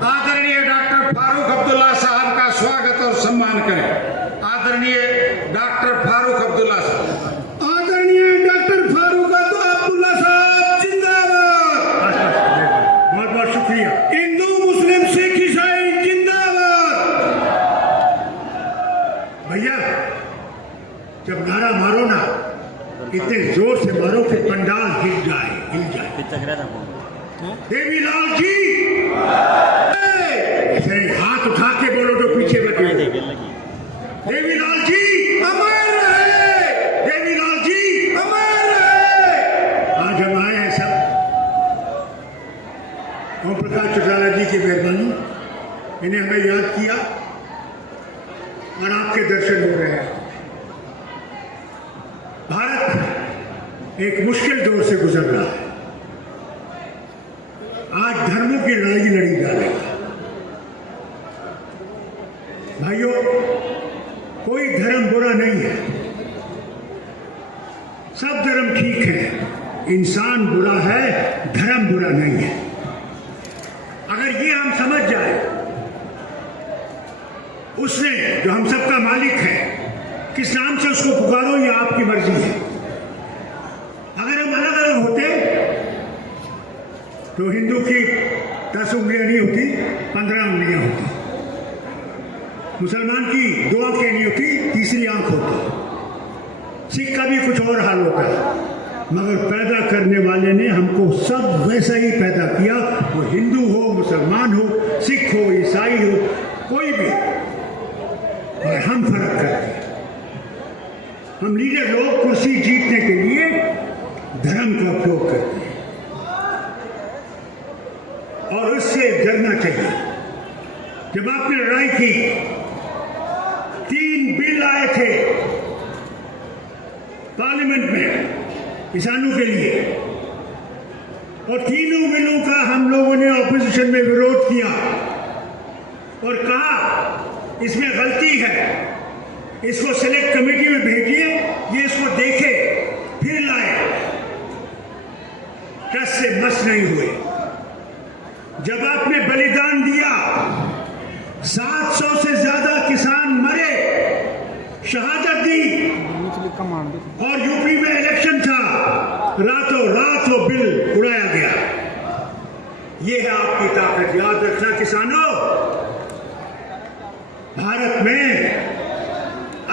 आदरणीय डॉक्टर फारूक अब्दुल्ला साहब का स्वागत और सम्मान करें। आदरणीय डॉक्टर फारूक अब्दुल्ला साहब। आदरणीय डॉक्टर फारूक अब्दुल्ला साहब जिंदाबाद। बहुत बहुत शुक्रिया। हिंदू मुस्लिम सिख ईसाई जिंदाबाद। भैया जब नारा मारो ना इतने जोर से मारो कि पंडाल हिल जाए। देवी लाल की ऐसे हाथ उठा के बोलो तो पीछे बैठे। देवी लाल जी अमर रहे। देवी लाल जी अमर रहे। आज हम आए हैं सब ओम प्रकाश चौटाला जी की मेहरबानी, इन्हें हमें याद किया और आपके दर्शन हो रहे हैं। भारत एक मुश्किल दौर से गुजर रहा है। आज धर्मों की लड़ाई लड़ी जा रही है। भाइयों, कोई धर्म बुरा नहीं है, सब धर्म ठीक है। इंसान बुरा है, धर्म बुरा नहीं है। अगर ये हम समझ जाए, उसने जो हम सबका मालिक है, किस नाम से उसको पुकारो ये आपकी मर्जी है। अगर हम अलग अलग होते तो हिंदू की 10 उंगलियां नहीं होती, 15 उंगलियां होती। मुसलमान की 2 आंखें नहीं होती, तीसरी आंख होती। सिख का भी कुछ और हाल होता है, मगर पैदा करने वाले ने हमको सब वैसा ही पैदा किया। वो हिंदू हो, मुसलमान हो, सिख हो, ईसाई हो, कोई भी। और हम फर्क करते हैं। हम लीडर लोग कुर्सी जीतने के लिए धर्म का उपयोग करते हैं और उससे डरना चाहिए। जब आपने लड़ाई की, 3 बिल आए थे पार्लियामेंट में किसानों के लिए और तीनों बिलों का हम लोगों ने ऑपोजिशन में विरोध किया और कहा इसमें गलती है, इसको सिलेक्ट कमेटी में भेजिए, ये इसको देखे फिर लाए। टस से मस नहीं हुए। जब आपने बलिदान दिया, 700 से ज्यादा किसान मरे, शहादत दी और यूपी में इलेक्शन था, रातों रात वो बिल उड़ाया गया। ये है आपकी ताकत। याद रखना किसानों, भारत में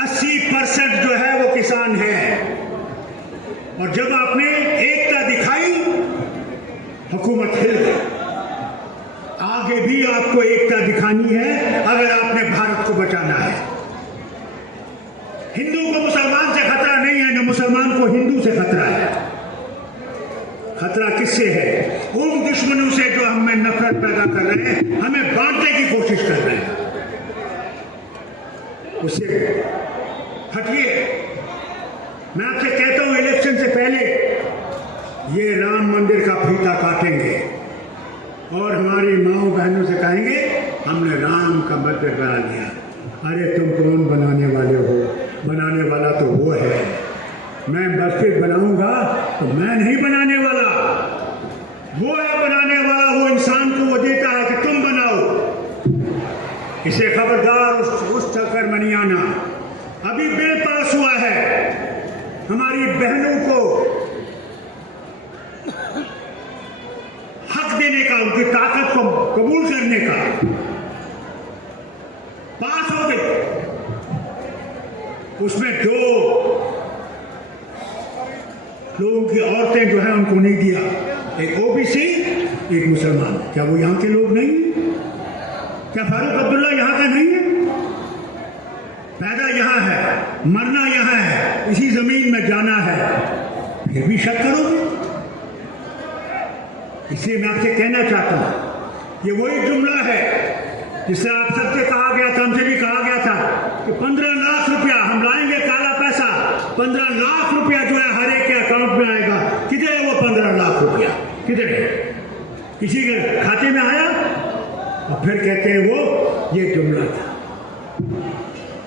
80% जो है वो किसान है और जब आपने एकता दिखाई, हुकूमत हिल गई। आगे भी आपको एकता दिखानी है अगर आपने भारत को बचाना है। हिंदू को मुसलमान से खतरा नहीं है, न मुसलमान को हिंदू से खतरा है। खतरा किससे है? उन दुश्मनों से जो हमें नफरत पैदा कर रहे हैं, हमें बांटने की कोशिश कर रहे हैं। उससे हटिए। मैं आपसे कहता हूं, इलेक्शन से पहले ये राम मंदिर का फीता काटेंगे और हमारी माओ बहनों से कहेंगे हमने राम का मंदिर बना लिया। अरे तुम कौन बनाने वाले हो? बनाने वाला तो वो है। मैं मस्जिद बनाऊंगा तो मैं नहीं बनाने वाला, वो है बनाने वाला। वो इंसान को वो देता है कि तुम बनाओ। इसे खबरदार उस चक्कर में नहीं आना। अभी बिल पास हुआ है हमारी बहनों को हक देने का, उनकी ताकत को कबूल करने का, पास हो गई। उसमें 2 लोगों की औरतें जो है उनको नहीं दिया। एक ओबीसी, एक मुसलमान। क्या वो यहाँ के लोग नहीं हैं? क्या फारूक अब्दुल्ला यहाँ का नहीं है? पैदा यहाँ है, मरना यहाँ है, इसी जमीन में जाना है, फिर भी शक करोगे? इसलिए मैं आपसे कहना चाहता हूं, ये वही जुमला है जिससे आप सबसे कहा गया था, हमसे भी कहा गया था कि 15 लाख रुपया हम लाएंगे, काला पैसा 15 लाख रुपया जो है हर एक के अकाउंट में आएगा। किधर है वो 15 लाख रुपया? किधर है? किसी के खाते में आया? और फिर कहते हैं वो ये जुमला था।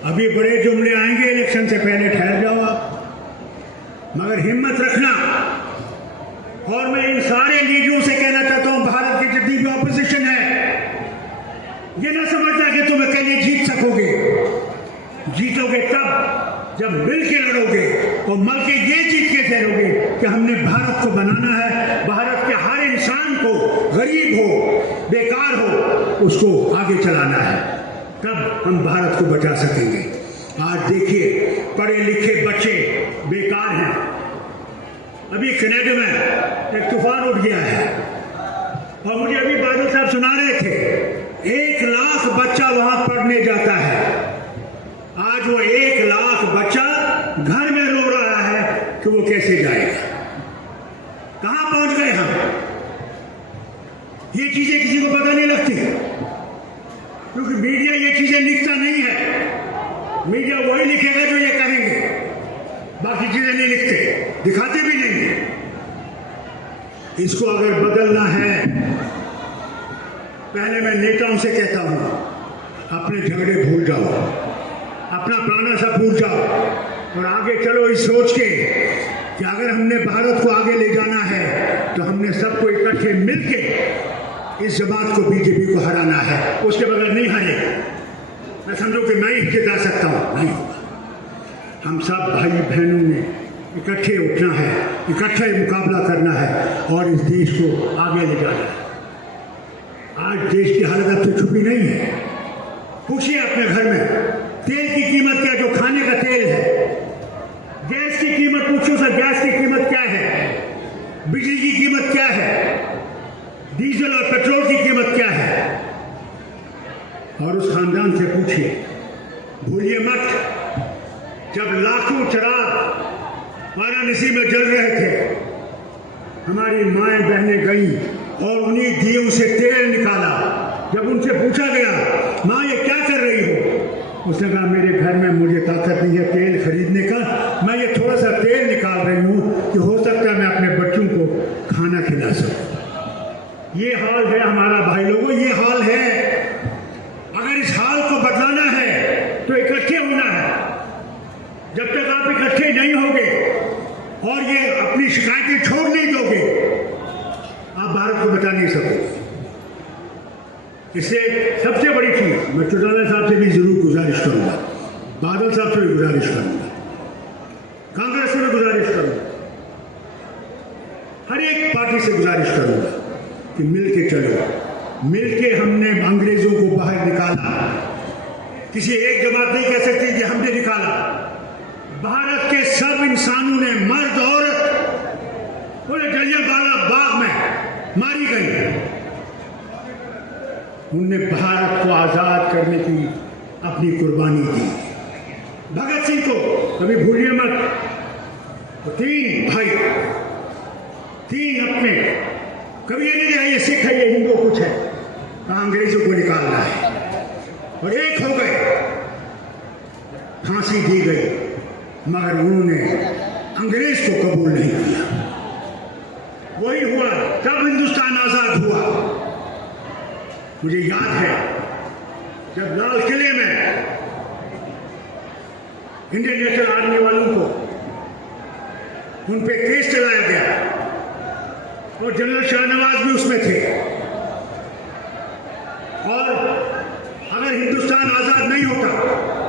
अभी बड़े जुमले आएंगे इलेक्शन से पहले, ठहर जाओ आप, मगर हिम्मत रखना। और मैं इन सारे लीडरों से कहना चाहता हूं, भारत की जितनी भी ऑपोजिशन है, ये ना समझना कि तुम अकेले जीत सकोगे। जीतोगे तब जब मिल के लड़ोगे और मल के ये जीत के लड़ोगे कि हमने भारत को बनाना है, भारत के हर इंसान को, गरीब हो बेकार हो, उसको आगे चलाना है, तब हम भारत को बचा सकेंगे। आज देखिए पढ़े लिखे बच्चे बेकार हैं। अभी कनाडा में एक तूफान उठ गया है और मुझे अभी बादल साहब सुना रहे थे 1 लाख बच्चा वहां पढ़ने जाता है। आज वो 1 लाख बच्चा घर में रो रहा है कि वो कैसे जाएगा। कहां पहुंच गए हम? ये चीजें किसी को पता नहीं लगती क्योंकि मीडिया ये चीजें लिखता नहीं है। मीडिया वही लिखेगा जो ये कहेंगे, बाकी चीजें नहीं लिखते, दिखाते भी नहीं है। इसको अगर बदलना है, पहले मैं नेताओं से कहता हूं, अपने झगड़े भूल जाओ, अपना पुराना सब भूल जाओ और आगे चलो इस सोच के कि अगर हमने भारत को आगे ले जाना है तो हमने सबको इकट्ठे मिलके इस जमात को, बीजेपी को हराना है। उसके बगैर नहीं हारेगा। मैं समझो कि मैं ही जिता सकता हूं, नहीं होगा। हम सब भाई बहनों ने इकट्ठे उठना है, इकट्ठे मुकाबला करना है और इस देश को आगे ले जाना है। आज देश की हालत अब तो छुपी नहीं है। पूछिए अपने घर में तेल की कीमत क्या, जो खाने का तेल है, गैस की कीमत पूछो सर, गैस की कीमत क्या है, बिजली की कीमत क्या है, डीजल और पेट्रोल की कीमत क्या है। और उस खानदान से पूछिए, भूलिए मत जब लाखों चिराग वाराणसी में जल रहे थे, हमारी माएं बहनें गई और उन्हीं दियों से तेल निकाला। जब उनसे पूछा गया, माँ ये क्या कर रही हो, उसने कहा मेरे घर में मुझे ताकत नहीं है तेल खरीदने का, मैं ये थोड़ा सा तेल निकाल रही हूँ कि हो सकता है मैं अपने बच्चों को खाना खिला सकूं। ये हाल है हमारा भाई लोगों, ये हाल है। अगर इस हाल को बदलाना है तो इकट्ठे होना है। जब तक आप इकट्ठे नहीं होंगे और ये अपनी शिकायतें छोड़ नहीं दोगे, आप भारत को बचा नहीं सकोगे। इससे सबसे बड़ी चीज मैं चौटाला साहब से भी जरूर गुजारिश करूंगा, बादल साहब से भी गुजारिश करूंगा, कांग्रेस से भी गुजारिश करूंगा, हर एक पार्टी से गुजारिश करूंगा कि मिल के चलो। मिल के हमने अंग्रेजों को बाहर निकाला। किसी एक जमात नहीं कह सकती कि हमने निकाला। भारत के सब इंसानों ने, मर्द औरत, पूरे जलियांवाला बाग में मारी गई। उनने भारत को आजाद करने की अपनी कुर्बानी दी। भगत सिंह को कभी भूलिए मत, तो 3 भाई, 3 अपने, कभी ये नहीं रहा ये सिख है ये हिंदू कुछ है, अंग्रेजों को निकालना है। और एक हो गए, फांसी दी गई, मगर उन्होंने अंग्रेज को कबूल नहीं किया। वही हुआ जब हिंदुस्तान आजाद हुआ। मुझे याद है जब लाल किले में इंडियन नेशनल आर्मी वालों को उन पे केस चलाया गया और जनरल शाहनवाज भी उसमें थे, और अगर हिंदुस्तान आजाद नहीं होता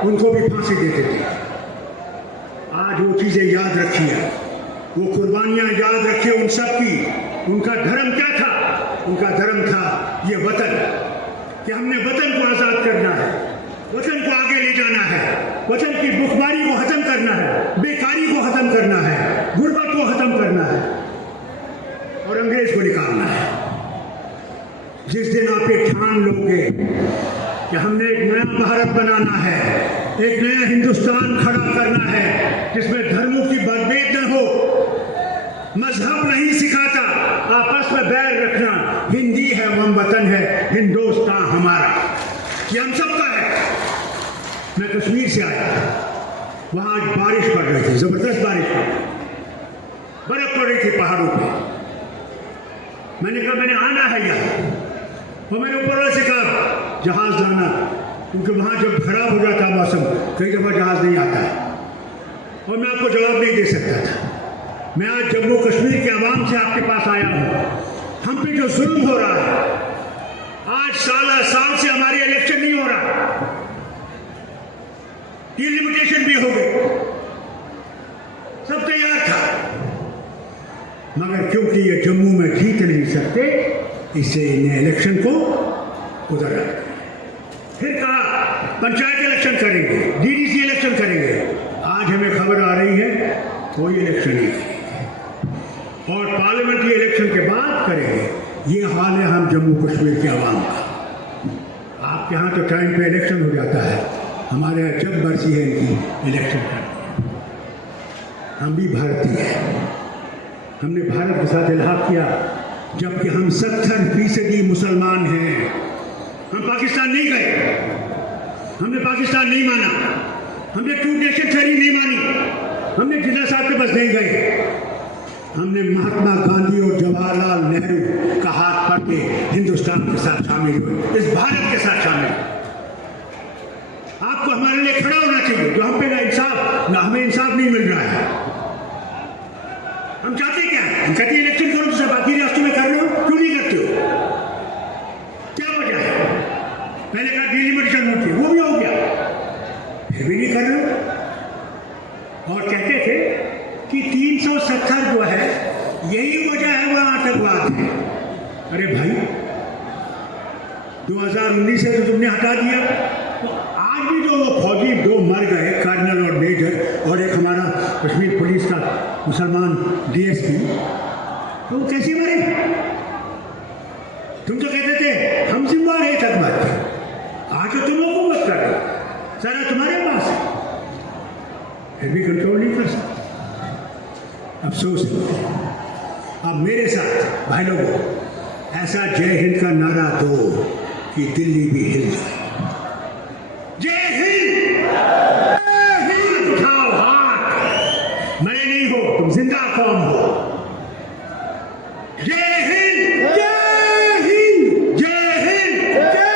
उनको भी फांसी देते थे। आज वो चीजें याद रखिए, वो कुर्बानियां याद रखिए उन सब की। उनका धर्म क्या था? उनका धर्म था ये वतन, कि हमने वतन को आजाद करना है, वतन को आगे ले जाना है, वतन की भुखमरी को खत्म करना है, बेकारी को खत्म करना है, गुर्बत को खत्म करना है और अंग्रेज को निकालना है। जिस दिन आप ये ठान लोगे कि हमने एक नया भारत बनाना है, एक नया हिंदुस्तान खड़ा करना है जिसमें धर्मों की मतभेद न हो, मजहब नहीं सिखाता, आपस में बैर रखना, हिंदी है हम वतन है, हिंदुस्तान हमारा, ये हम सबका है। मैं कश्मीर से आया, वहां आज बारिश पड़ रही थी, जबरदस्त बारिश पड़ रही, बर्फ पड़ रही थी पहाड़ों पे। मैंने कहा मैंने आना है यहाँ, और मैंने ऊपर वाले से कहा जहाज लाना, क्योंकि वहां जब खराब हो जाता मौसम कई दफा जहाज नहीं आता है, और मैं आपको जवाब नहीं दे सकता था। मैं आज जम्मू कश्मीर के आवाम से आपके पास आया हूं। हम पे जो जुल्म हो रहा है, आज साल से हमारी इलेक्शन नहीं हो रहा, डिलिमिटेशन भी हो गई, सब तैयार था, मगर क्योंकि ये जम्मू में जीत नहीं सकते, इससे इन्हें इलेक्शन को उधर रखा। फिर कहा पंचायत इलेक्शन करेंगे, डीडीसी इलेक्शन करेंगे। आज हमें खबर आ रही है कोई इलेक्शन नहीं करेंगे, और पार्लियामेंट्री इलेक्शन के बाद करेंगे। ये हाल है हम जम्मू कश्मीर के आवाम का। आपके यहाँ तो टाइम पे इलेक्शन हो जाता है, हमारे यहाँ जब मर्जी है इनकी इलेक्शन करनी। हम भी भारतीय हैं, हमने भारत के साथ इल्हाक किया, जबकि हम 70% मुसलमान हैं। हम पाकिस्तान नहीं गए, हमने पाकिस्तान नहीं माना, हमने टू नेशन थ्योरी नहीं मानी, हमने जिन्ना साहब के पास नहीं गए, हमने महात्मा गांधी और जवाहरलाल नेहरू का हाथ पकड़ के हिंदुस्तान के साथ शामिल हुए, इस भारत के साथ शामिल हुए। आपको हमारे लिए खड़ा होना चाहिए, जो हम पे ना हमें इंसाफ नहीं मिल रहा है। हम चाहते क्या है? हम कहते हैं इलेक्शन करो, जैसे बाकी रियासतों में कर रहे हो, क्यों नहीं करते हो? क्या वजह है? पहले कहा डिलिमिटेशन होती है, वो भी हो गया, फिर भी नहीं कर रहे हो। और कहते थे कि 370 जो है यही वजह है, वहां आतंकवाद है। अरे भाई 2019 से तो तुमने हटा दिया, तो आज भी जो वो फौजी 2 मर गए, कर्नल और मेजर, और एक हमारा कश्मीर पुलिस का मुसलमान डीएसपी, तो वो कैसे मरे? तुम तो कहते थे हम जिम्मेदार है आतंकवाद के, आज तो तुम हुकूमत कर रहे, सारा तुम्हारे पास है, फिर भी कंट्रोल नहीं कर सकते। अफसोस है। अब मेरे साथ भाई लोगों ऐसा जय हिंद का नारा दो कि दिल्ली भी हिल जाए। जय हिंद, जय हिंद, उठाओ हाथ, मरे नहीं हो तुम, जिंदा कौम हो। जय हिंद, जय हिंद, जय हिंद, जय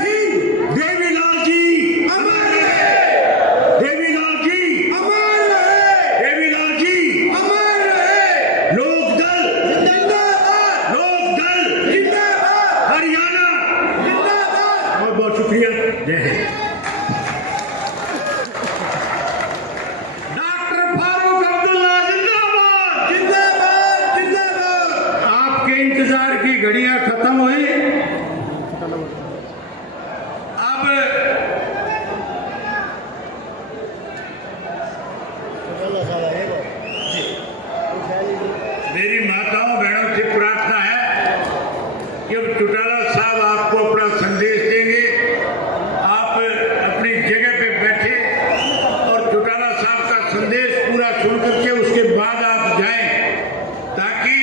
हिंद। देवीलाल जी अमर रहे, देवीलाल जी अमर रहे, देवीलाल जी अमर रहे। लोकदल जिंदाबाद, लोकदल जिंदाबाद, हरियाणा जिंदाबाद। बहुत बहुत शुक्रिया, जय हिंद। डॉक्टर फारूक अब्दुल्ला जिंदाबाद, जिंदाबाद, जिंदाबाद। आपके इंतजार की घड़ियां खत्म हुई, अब मेरी माताओं बहनों से प्रार्थना है कि अब चौटाला साहब आपको अपना संदेश देंगे। आप अपनी जगह पे बैठे और चौटाला साहब का संदेश पूरा सुन करके उसके बाद आप जाएं, ताकि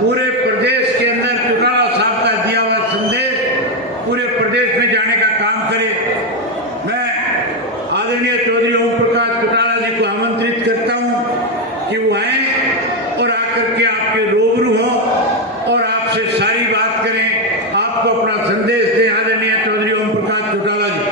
पूरे प्रदेश के अंदर चौटाला साहब का दिया हुआ संदेश पूरे प्रदेश में जाने का काम करे। मैं आदरणीय चौधरी ओम प्रकाश चौटाला जी को आमंत्रित करता हूं कि वो आए और आकर के आपके रूबरू हों और आपसे सारी बात करें, आपको अपना संदेश दें। आदरणीय चौधरी ओम प्रकाश चौटाला जी।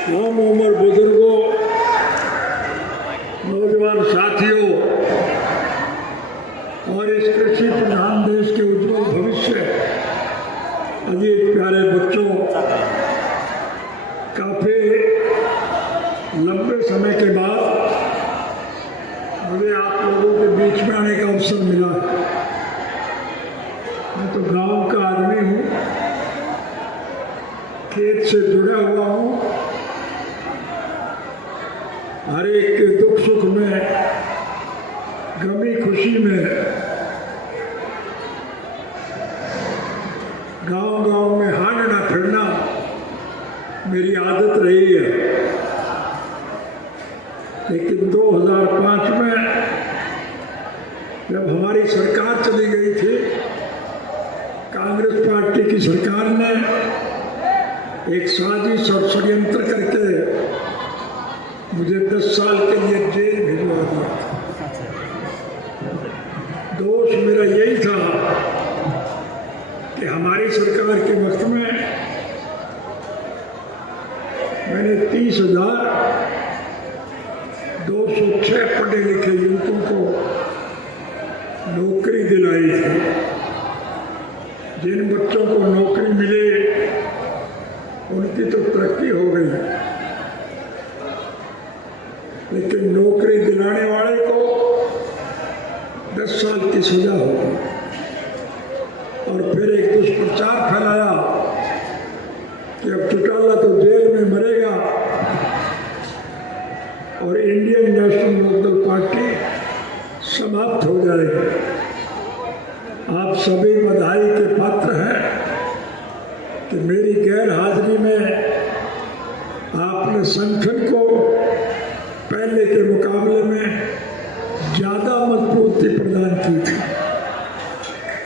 हम उम्र बुजुर्गों, नौजवान साथियों और इस कृषि प्रधान देश के उज्जवल भविष्य अजीत प्यारे बच्चों, काफी लंबे समय के बाद मुझे आप लोगों के बीच में आने का अवसर मिला है। मैं तो गांव का आदमी हूँ, खेत से जुड़ा हुआ हूँ, हर एक के दुख सुख में, गमी खुशी में गांव-गांव में हांडना फिरना मेरी आदत रही है। लेकिन 2005 में जब हमारी सरकार चली गई थी, कांग्रेस पार्टी की सरकार ने एक साजिश और षड्यंत्र करके मुझे 10 साल के लिए जेल भिजवा दिया। दोष मेरा यही था कि हमारी सरकार के वक्त में मैंने 30,206 पढ़े लिखे युवकों को नौकरी दिलाई थी। जिन बच्चों को नौकरी मिले उनकी तो तरक्की हो गई, लेकिन नौकरी दिलाने वाले को 10 साल की सजा हो गई। और फिर एक दुष्प्रचार फैलाया कि अब चौटाला तो जेल में मरेगा और इंडियन नेशनल लोकदल पार्टी समाप्त हो जाएगी। आप सभी बधाई के पात्र हैं कि मेरी गैर हाजिरी में आपने संगठन को पहले के मुकाबले में ज्यादा मजबूती प्रदान की थी।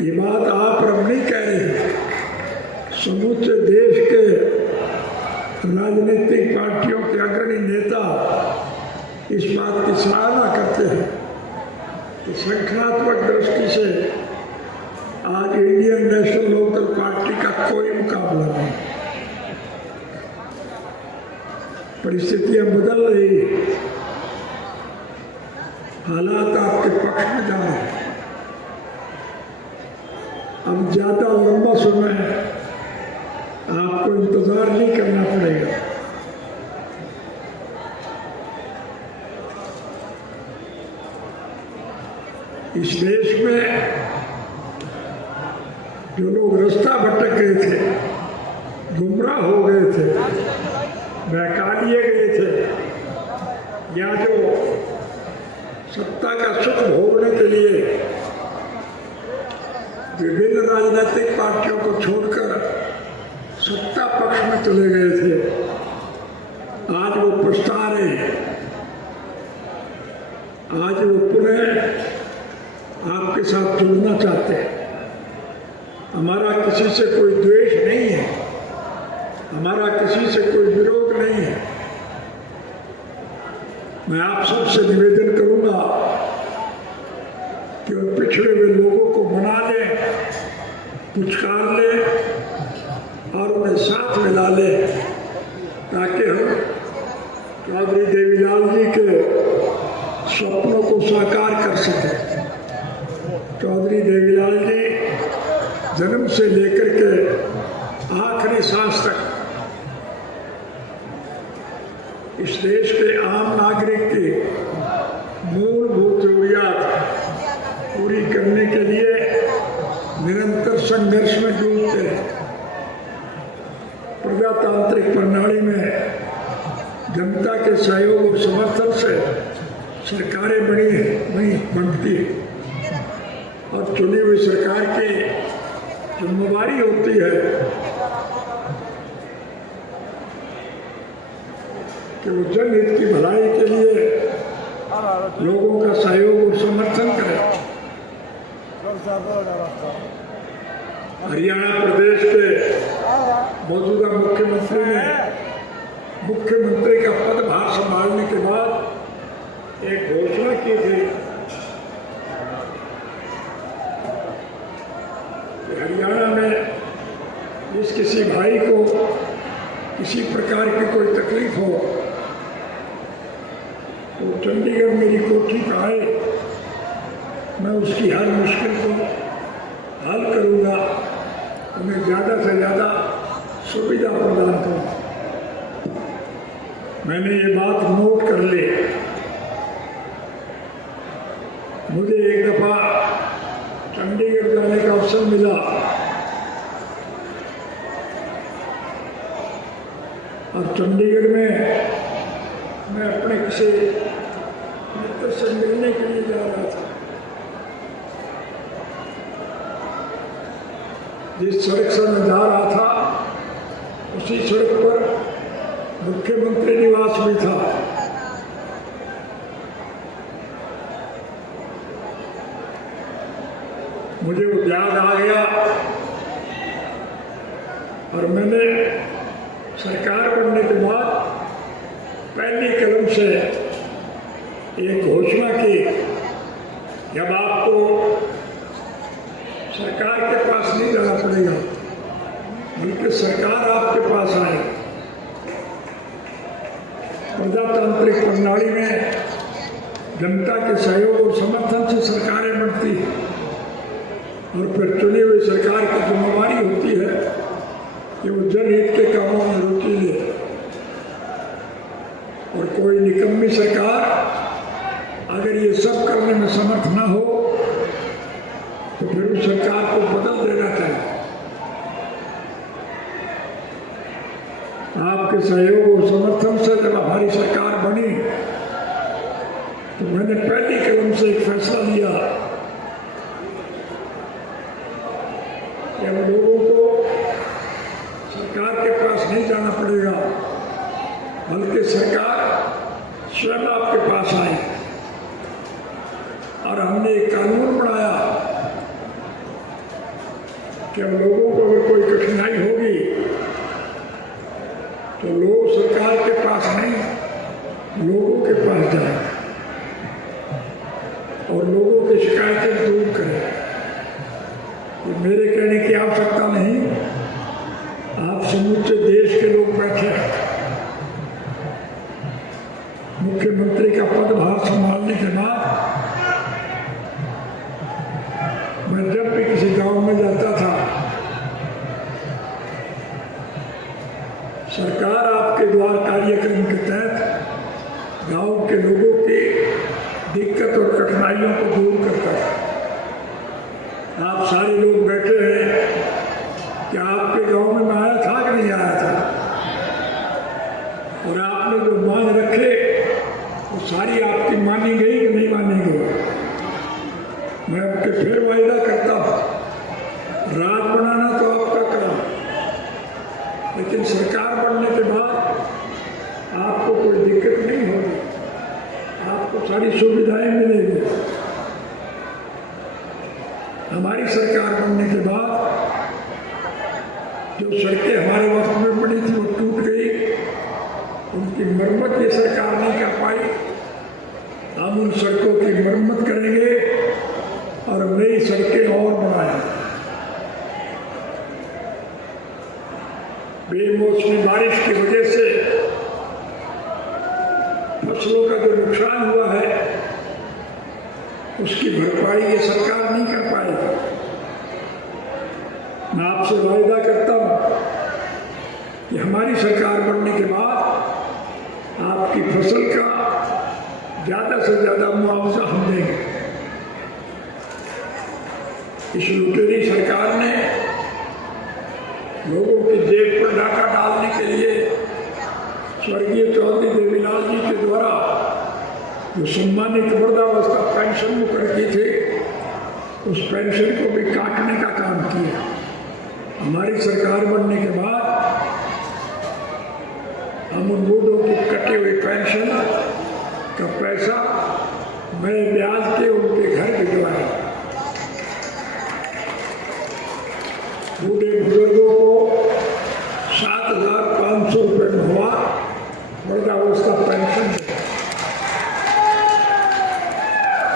ये बात आप अब नहीं कह रहे, समूचे देश के राजनीतिक पार्टियों के अग्रणी नेता इस बात की सराहना करते हैं कि संगठनात्मक दृष्टि से आज इंडियन नेशनल लोकदल पार्टी का कोई मुकाबला नहीं। परिस्थितियां बदल रही, हालात आपके पक्ष में जा रहे हैं। अब ज्यादा लंबा समय आपको इंतजार नहीं करना पड़ेगा। इस देश में जो लोग रास्ता भटक गए थे, गुमराह हो गए थे, बहका दिए गए थे, या जो सत्ता का सुख भोगने के लिए विभिन्न राजनीतिक पार्टियों को छोड़कर सत्ता पक्ष में चले गए थे, आज वो पछता रहे हैं। आज वो पुनः आपके साथ जुड़ना चाहते हैं। हमारा किसी से कोई द्वेष नहीं है, हमारा किसी से कोई विरोध नहीं है। मैं आप सबसे निवेदन करूंगा कि उन पिछड़े हुए लोगों को मना लें, पुचकार लें और उन्हें साथ मिला लें, ताकि हम चौधरी देवीलाल जी के सपनों को साकार कर सकें। चौधरी देवीलाल जी जन्म से लेकर के आखिरी सांस तक इस देश के आम नागरिक की मूलभूत जरूरियात पूरी करने के लिए निरंतर संघर्ष में जूझते हैं। प्रजातांत्रिक प्रणाली में जनता के सहयोग और समर्थन से सरकारें बनती है और चुनी हुई सरकार की जिम्मेदारी होती है कि वो जनहित की भलाई के लिए लोगों का सहयोग और समर्थन करे। हरियाणा प्रदेश के मौजूदा मुख्यमंत्री ने मुख्यमंत्री का पदभार संभालने के बाद एक घोषणा की थी कि हरियाणा में जिस किसी भाई को किसी किसी प्रकार की कोई तकलीफ हो तो चंडीगढ़ मेरी कोठी पर आए, मैं उसकी हर मुश्किल को हल करूँगा, उन्हें ज़्यादा से ज़्यादा सुविधा प्रदान करूँ। मैंने ये बात नोट कर ली। मुझे एक दफ़ा चंडीगढ़ जाने का अवसर मिला और चंडीगढ़ में मैं अपने किसी मित्र से मिलने के लिए जा रहा था। जिस सड़क से मैं जा रहा था उसी सड़क पर मुख्यमंत्री निवास भी था। मुझे वो याद आ गया और मैंने सरकार बनने के बाद पहली कदम से एक घोषणा की कि अब आपको सरकार के पास नहीं जाना पड़ेगा, बल्कि सरकार आपके पास आए। प्रजातांत्रिक प्रणाली में जनता के सहयोग और समर्थन से सरकारें बनती हैं और फिर चुनी हुई सरकार की जिम्मेदारी होती है कि वो जनहित के कामों में रुचि ले। और कोई निकम्मी सरकार अगर ये सब करने में समर्थ न हो तो फिर उस सरकार को बदल देना चाहिए। आपके सहयोग और समर्थन से जब हमारी सरकार बनी तो मैंने पहली कदम से एक फैसला लिया कि अब लोगों को सरकार के पास नहीं जाना पड़ेगा, बल्कि सरकार स्वयं आपके पास आई। और हमने एक कानून बनाया कि अब लोगों को अगर कोई कठिनाई होगी तो लोग सरकार के पास नहीं, लोगों के पास जाएं और लोगों की शिकायतें दूर करें। ये मेरे कहने की आवश्यकता नहीं, आप समूचे देश के लोग बैठे हैं। मुख्यमंत्री का पदभार संभालने के बाद मैं जब भी किसी गांव में जाता था, सरकार आपके द्वार कार्यक्रम के तहत गांव के लोगों की दिक्कत और कठिनाइयों को दूर करता है। आप सारे लोग बैठे हैं कि आपके गांव में मैं आया था कि नहीं आया था, और आपने जो मांग रखे वो सारी आपकी मानी गई कि नहीं मानी गई। मैं आपके फिर वायदा करता हूँ, राज बनाना तो आपका काम, लेकिन सरकार बनने के बाद आपको कोई दिक्कत नहीं होगी, आपको सारी सुविधाएं मिलेंगी। हमारी सरकार बनने के बाद जो सड़कें हमारे वक्त में बनी थी वो टूट गई, उनकी मरम्मत ये सरकार नहीं कर पाई। हम उन सड़कों की मरम्मत करेंगे और नई सड़कें और बनाएंगे। बेमौसमी बारिश की वजह से फसलों का जो नुकसान हुआ है उसकी भरपाई ये सरकार नहीं कर पाएगी। मैं आपसे वायदा करता हूं कि हमारी सरकार बनने के बाद आपकी फसल का ज़्यादा से ज़्यादा मुआवजा हम देंगे। इस लुटेरी सरकार ने लोगों की जेब पर डाका डालने के लिए स्वर्गीय चौधरी देवीलाल जी के द्वारा जो सम्मानित वृद्धावस्था पेंशन मुकर की थे, उस पेंशन को भी काटने का काम किया। हमारी सरकार बनने के बाद हम उन बूढ़ों की कटी हुई पेंशन का पैसा मैं ब्याज के उनके घर भिजवाया। बूढ़े बुजुर्गों को 7,500 रुपये महुआ वृद्धावस्था पेंशन देगा,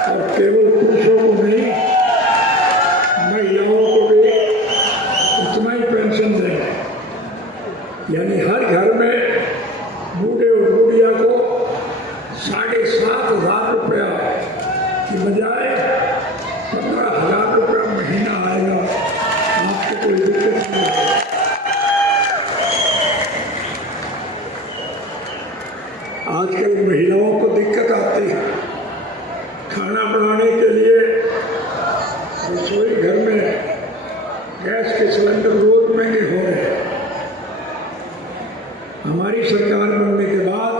और केवल पुरुषों को नहीं, महिलाओं को भी उतना ही पेंशन देगा। यानी हर घर में आजकल महिलाओं को दिक्कत आती है खाना बनाने के लिए। रसोई घर में गैस के सिलेंडर रोज महंगे हो रहे हैं। हमारी सरकार बनने के बाद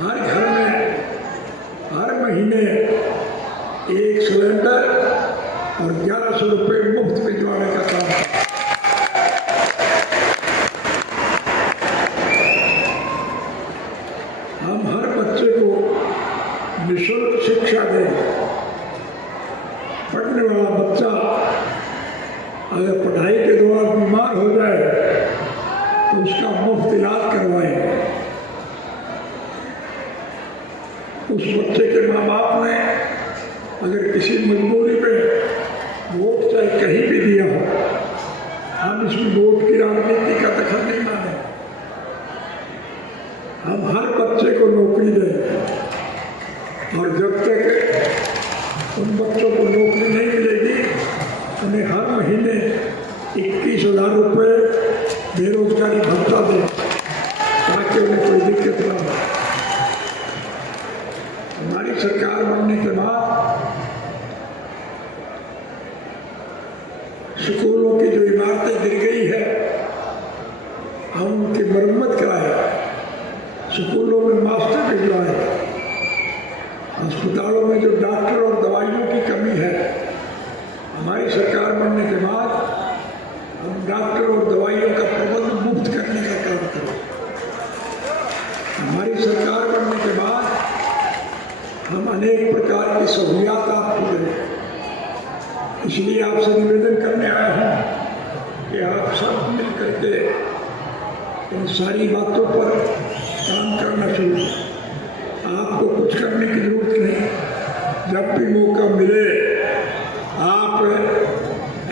हर घर में हर महीने 1 सिलेंडर और 1100 रुपये मुफ्त भिजवाने का काम है। हम हर बच्चे को निःशुल्क शिक्षा देंगे। पढ़ने वाला बच्चा अगर पढ़ाई के दौरान बीमार हो जाए तो उसका मुफ्त इलाज करवाएंगे। उस बच्चे के माँ बाप ने अगर किसी मजबूरी में वोट चाहे कहीं भी दिया हो, हम इसमें वोट की राजनीति का दखल नहीं माने। हम हर बच्चे को नौकरी दें और जब तक उन बच्चों को नौकरी नहीं मिलेगी उन्हें हर महीने 21,000 रुपये बेरोजगारी भत्ता दें ताकि उन्हें कोई दिक्कत ना हो। हमारी सरकार बनने के बाद स्कूलों की जो इमारतें गिर गई है हम उनकी मरम्मत कराएं, स्कूलों में मास्टर भिजवाएं, अस्पतालों में जो डॉक्टर और दवाइयों की कमी है हमारी सरकार बनने के बाद हम डॉक्टर और दवाइयों का प्रबंध मुफ्त करने का काम करें। हमारी सरकार बनने के बाद हम अनेक प्रकार की सहूलियात आपको दें। इसलिए आपसे निवेदन करने आया हूँ कि आप सब मिल करके इन सारी बातों पर काम करना शुरू करें। आपको कुछ करने की जरूरत नहीं। जब भी मौका मिले आप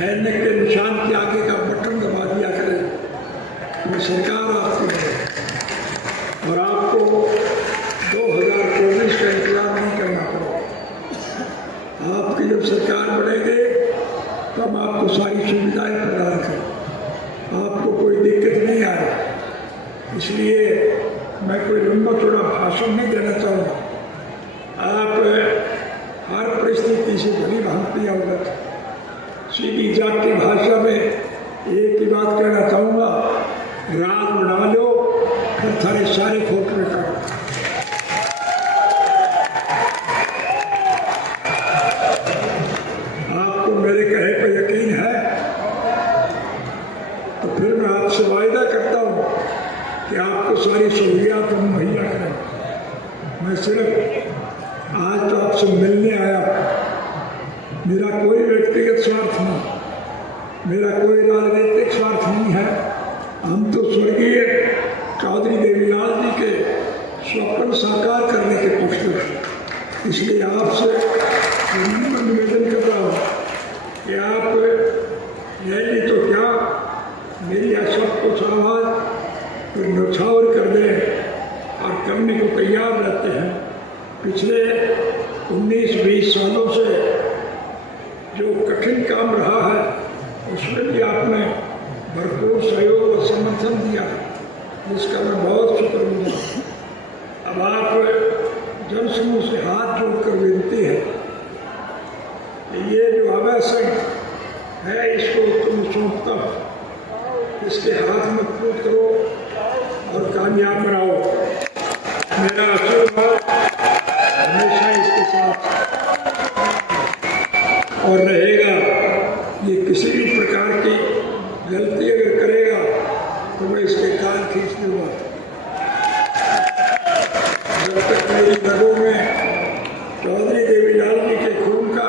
ऐनक के निशान के आगे का बटन दबा दिया करें, तो सरकार आपकी है और आपको 2024 का इंतजार नहीं करना पड़ेगा। आपकी जब सरकार बढ़ेगी तो हम आपको सारी सुविधाएं प्रदान करें, आपको कोई दिक्कत नहीं आए। इसलिए मैं कोई लंबा चौड़ा भाषण नहीं देना चाहूँगा। आप हर परिस्थिति से भली भांति अवगत, सीधी जाति भाषा में एक ही बात कहना चाहूँगा, रात बना लो फिर थारे सारे खोखले करो। आपको मेरे कहे पर यकीन है तो फिर मैं आपसे वायदा करता हूँ कि आपको सारी सहूलियात हम मुहैया करें। मैं सिर्फ आज तो आपसे मिलने आया, मेरा कोई व्यक्तिगत स्वार्थ नहीं, मेरा कोई राजनीतिक स्वार्थ नहीं है। हम तो स्वर्गीय चौधरी देवीलाल जी के स्वप्न साकार करने के पुष्ट हैं। इसलिए आपसे निवेदन कर रहा हूँ कि आप यह नहीं तो क्या मेरी सबको आवाज तो न्यौछावर कर दें और करने को तैयार रहते हैं। पिछले 19-20 सालों से जो कठिन काम रहा है उसमें भी आपने भरपूर सहयोग और समर्थन दिया, जिसका मैं बहुत शुक्रगुजार। अब आप जनसमूह से हाथ जोड़कर विनती है कि ये जो अवसर है इसको तुम सौंपता हूँ, इसके हाथ में पूर्ण करो और कामयाब बनाओ। मेरा आशीर्वाद हमेशा इसके साथ और रहेगा। ये किसी भी प्रकार की गलती अगर करेगा तो मैं इसके कान खींच दूंगा। जब तक मेरी रगों में चौधरी देवीलाल जी के खून का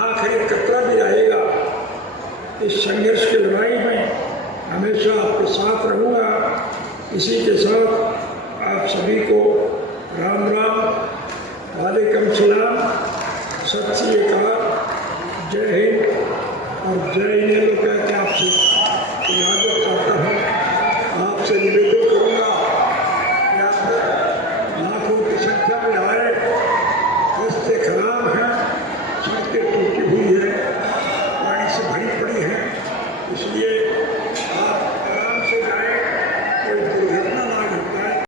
आखिरी कतरा भी रहेगा, इस संघर्ष की लड़ाई में हमेशा आपके साथ रहूँगा। इसी के साथ आप सभी को राम राम, वालेकुम सलाम, सत श्री अकाल, जय हिंद और जय हिंद। कहते हैं आपसे याद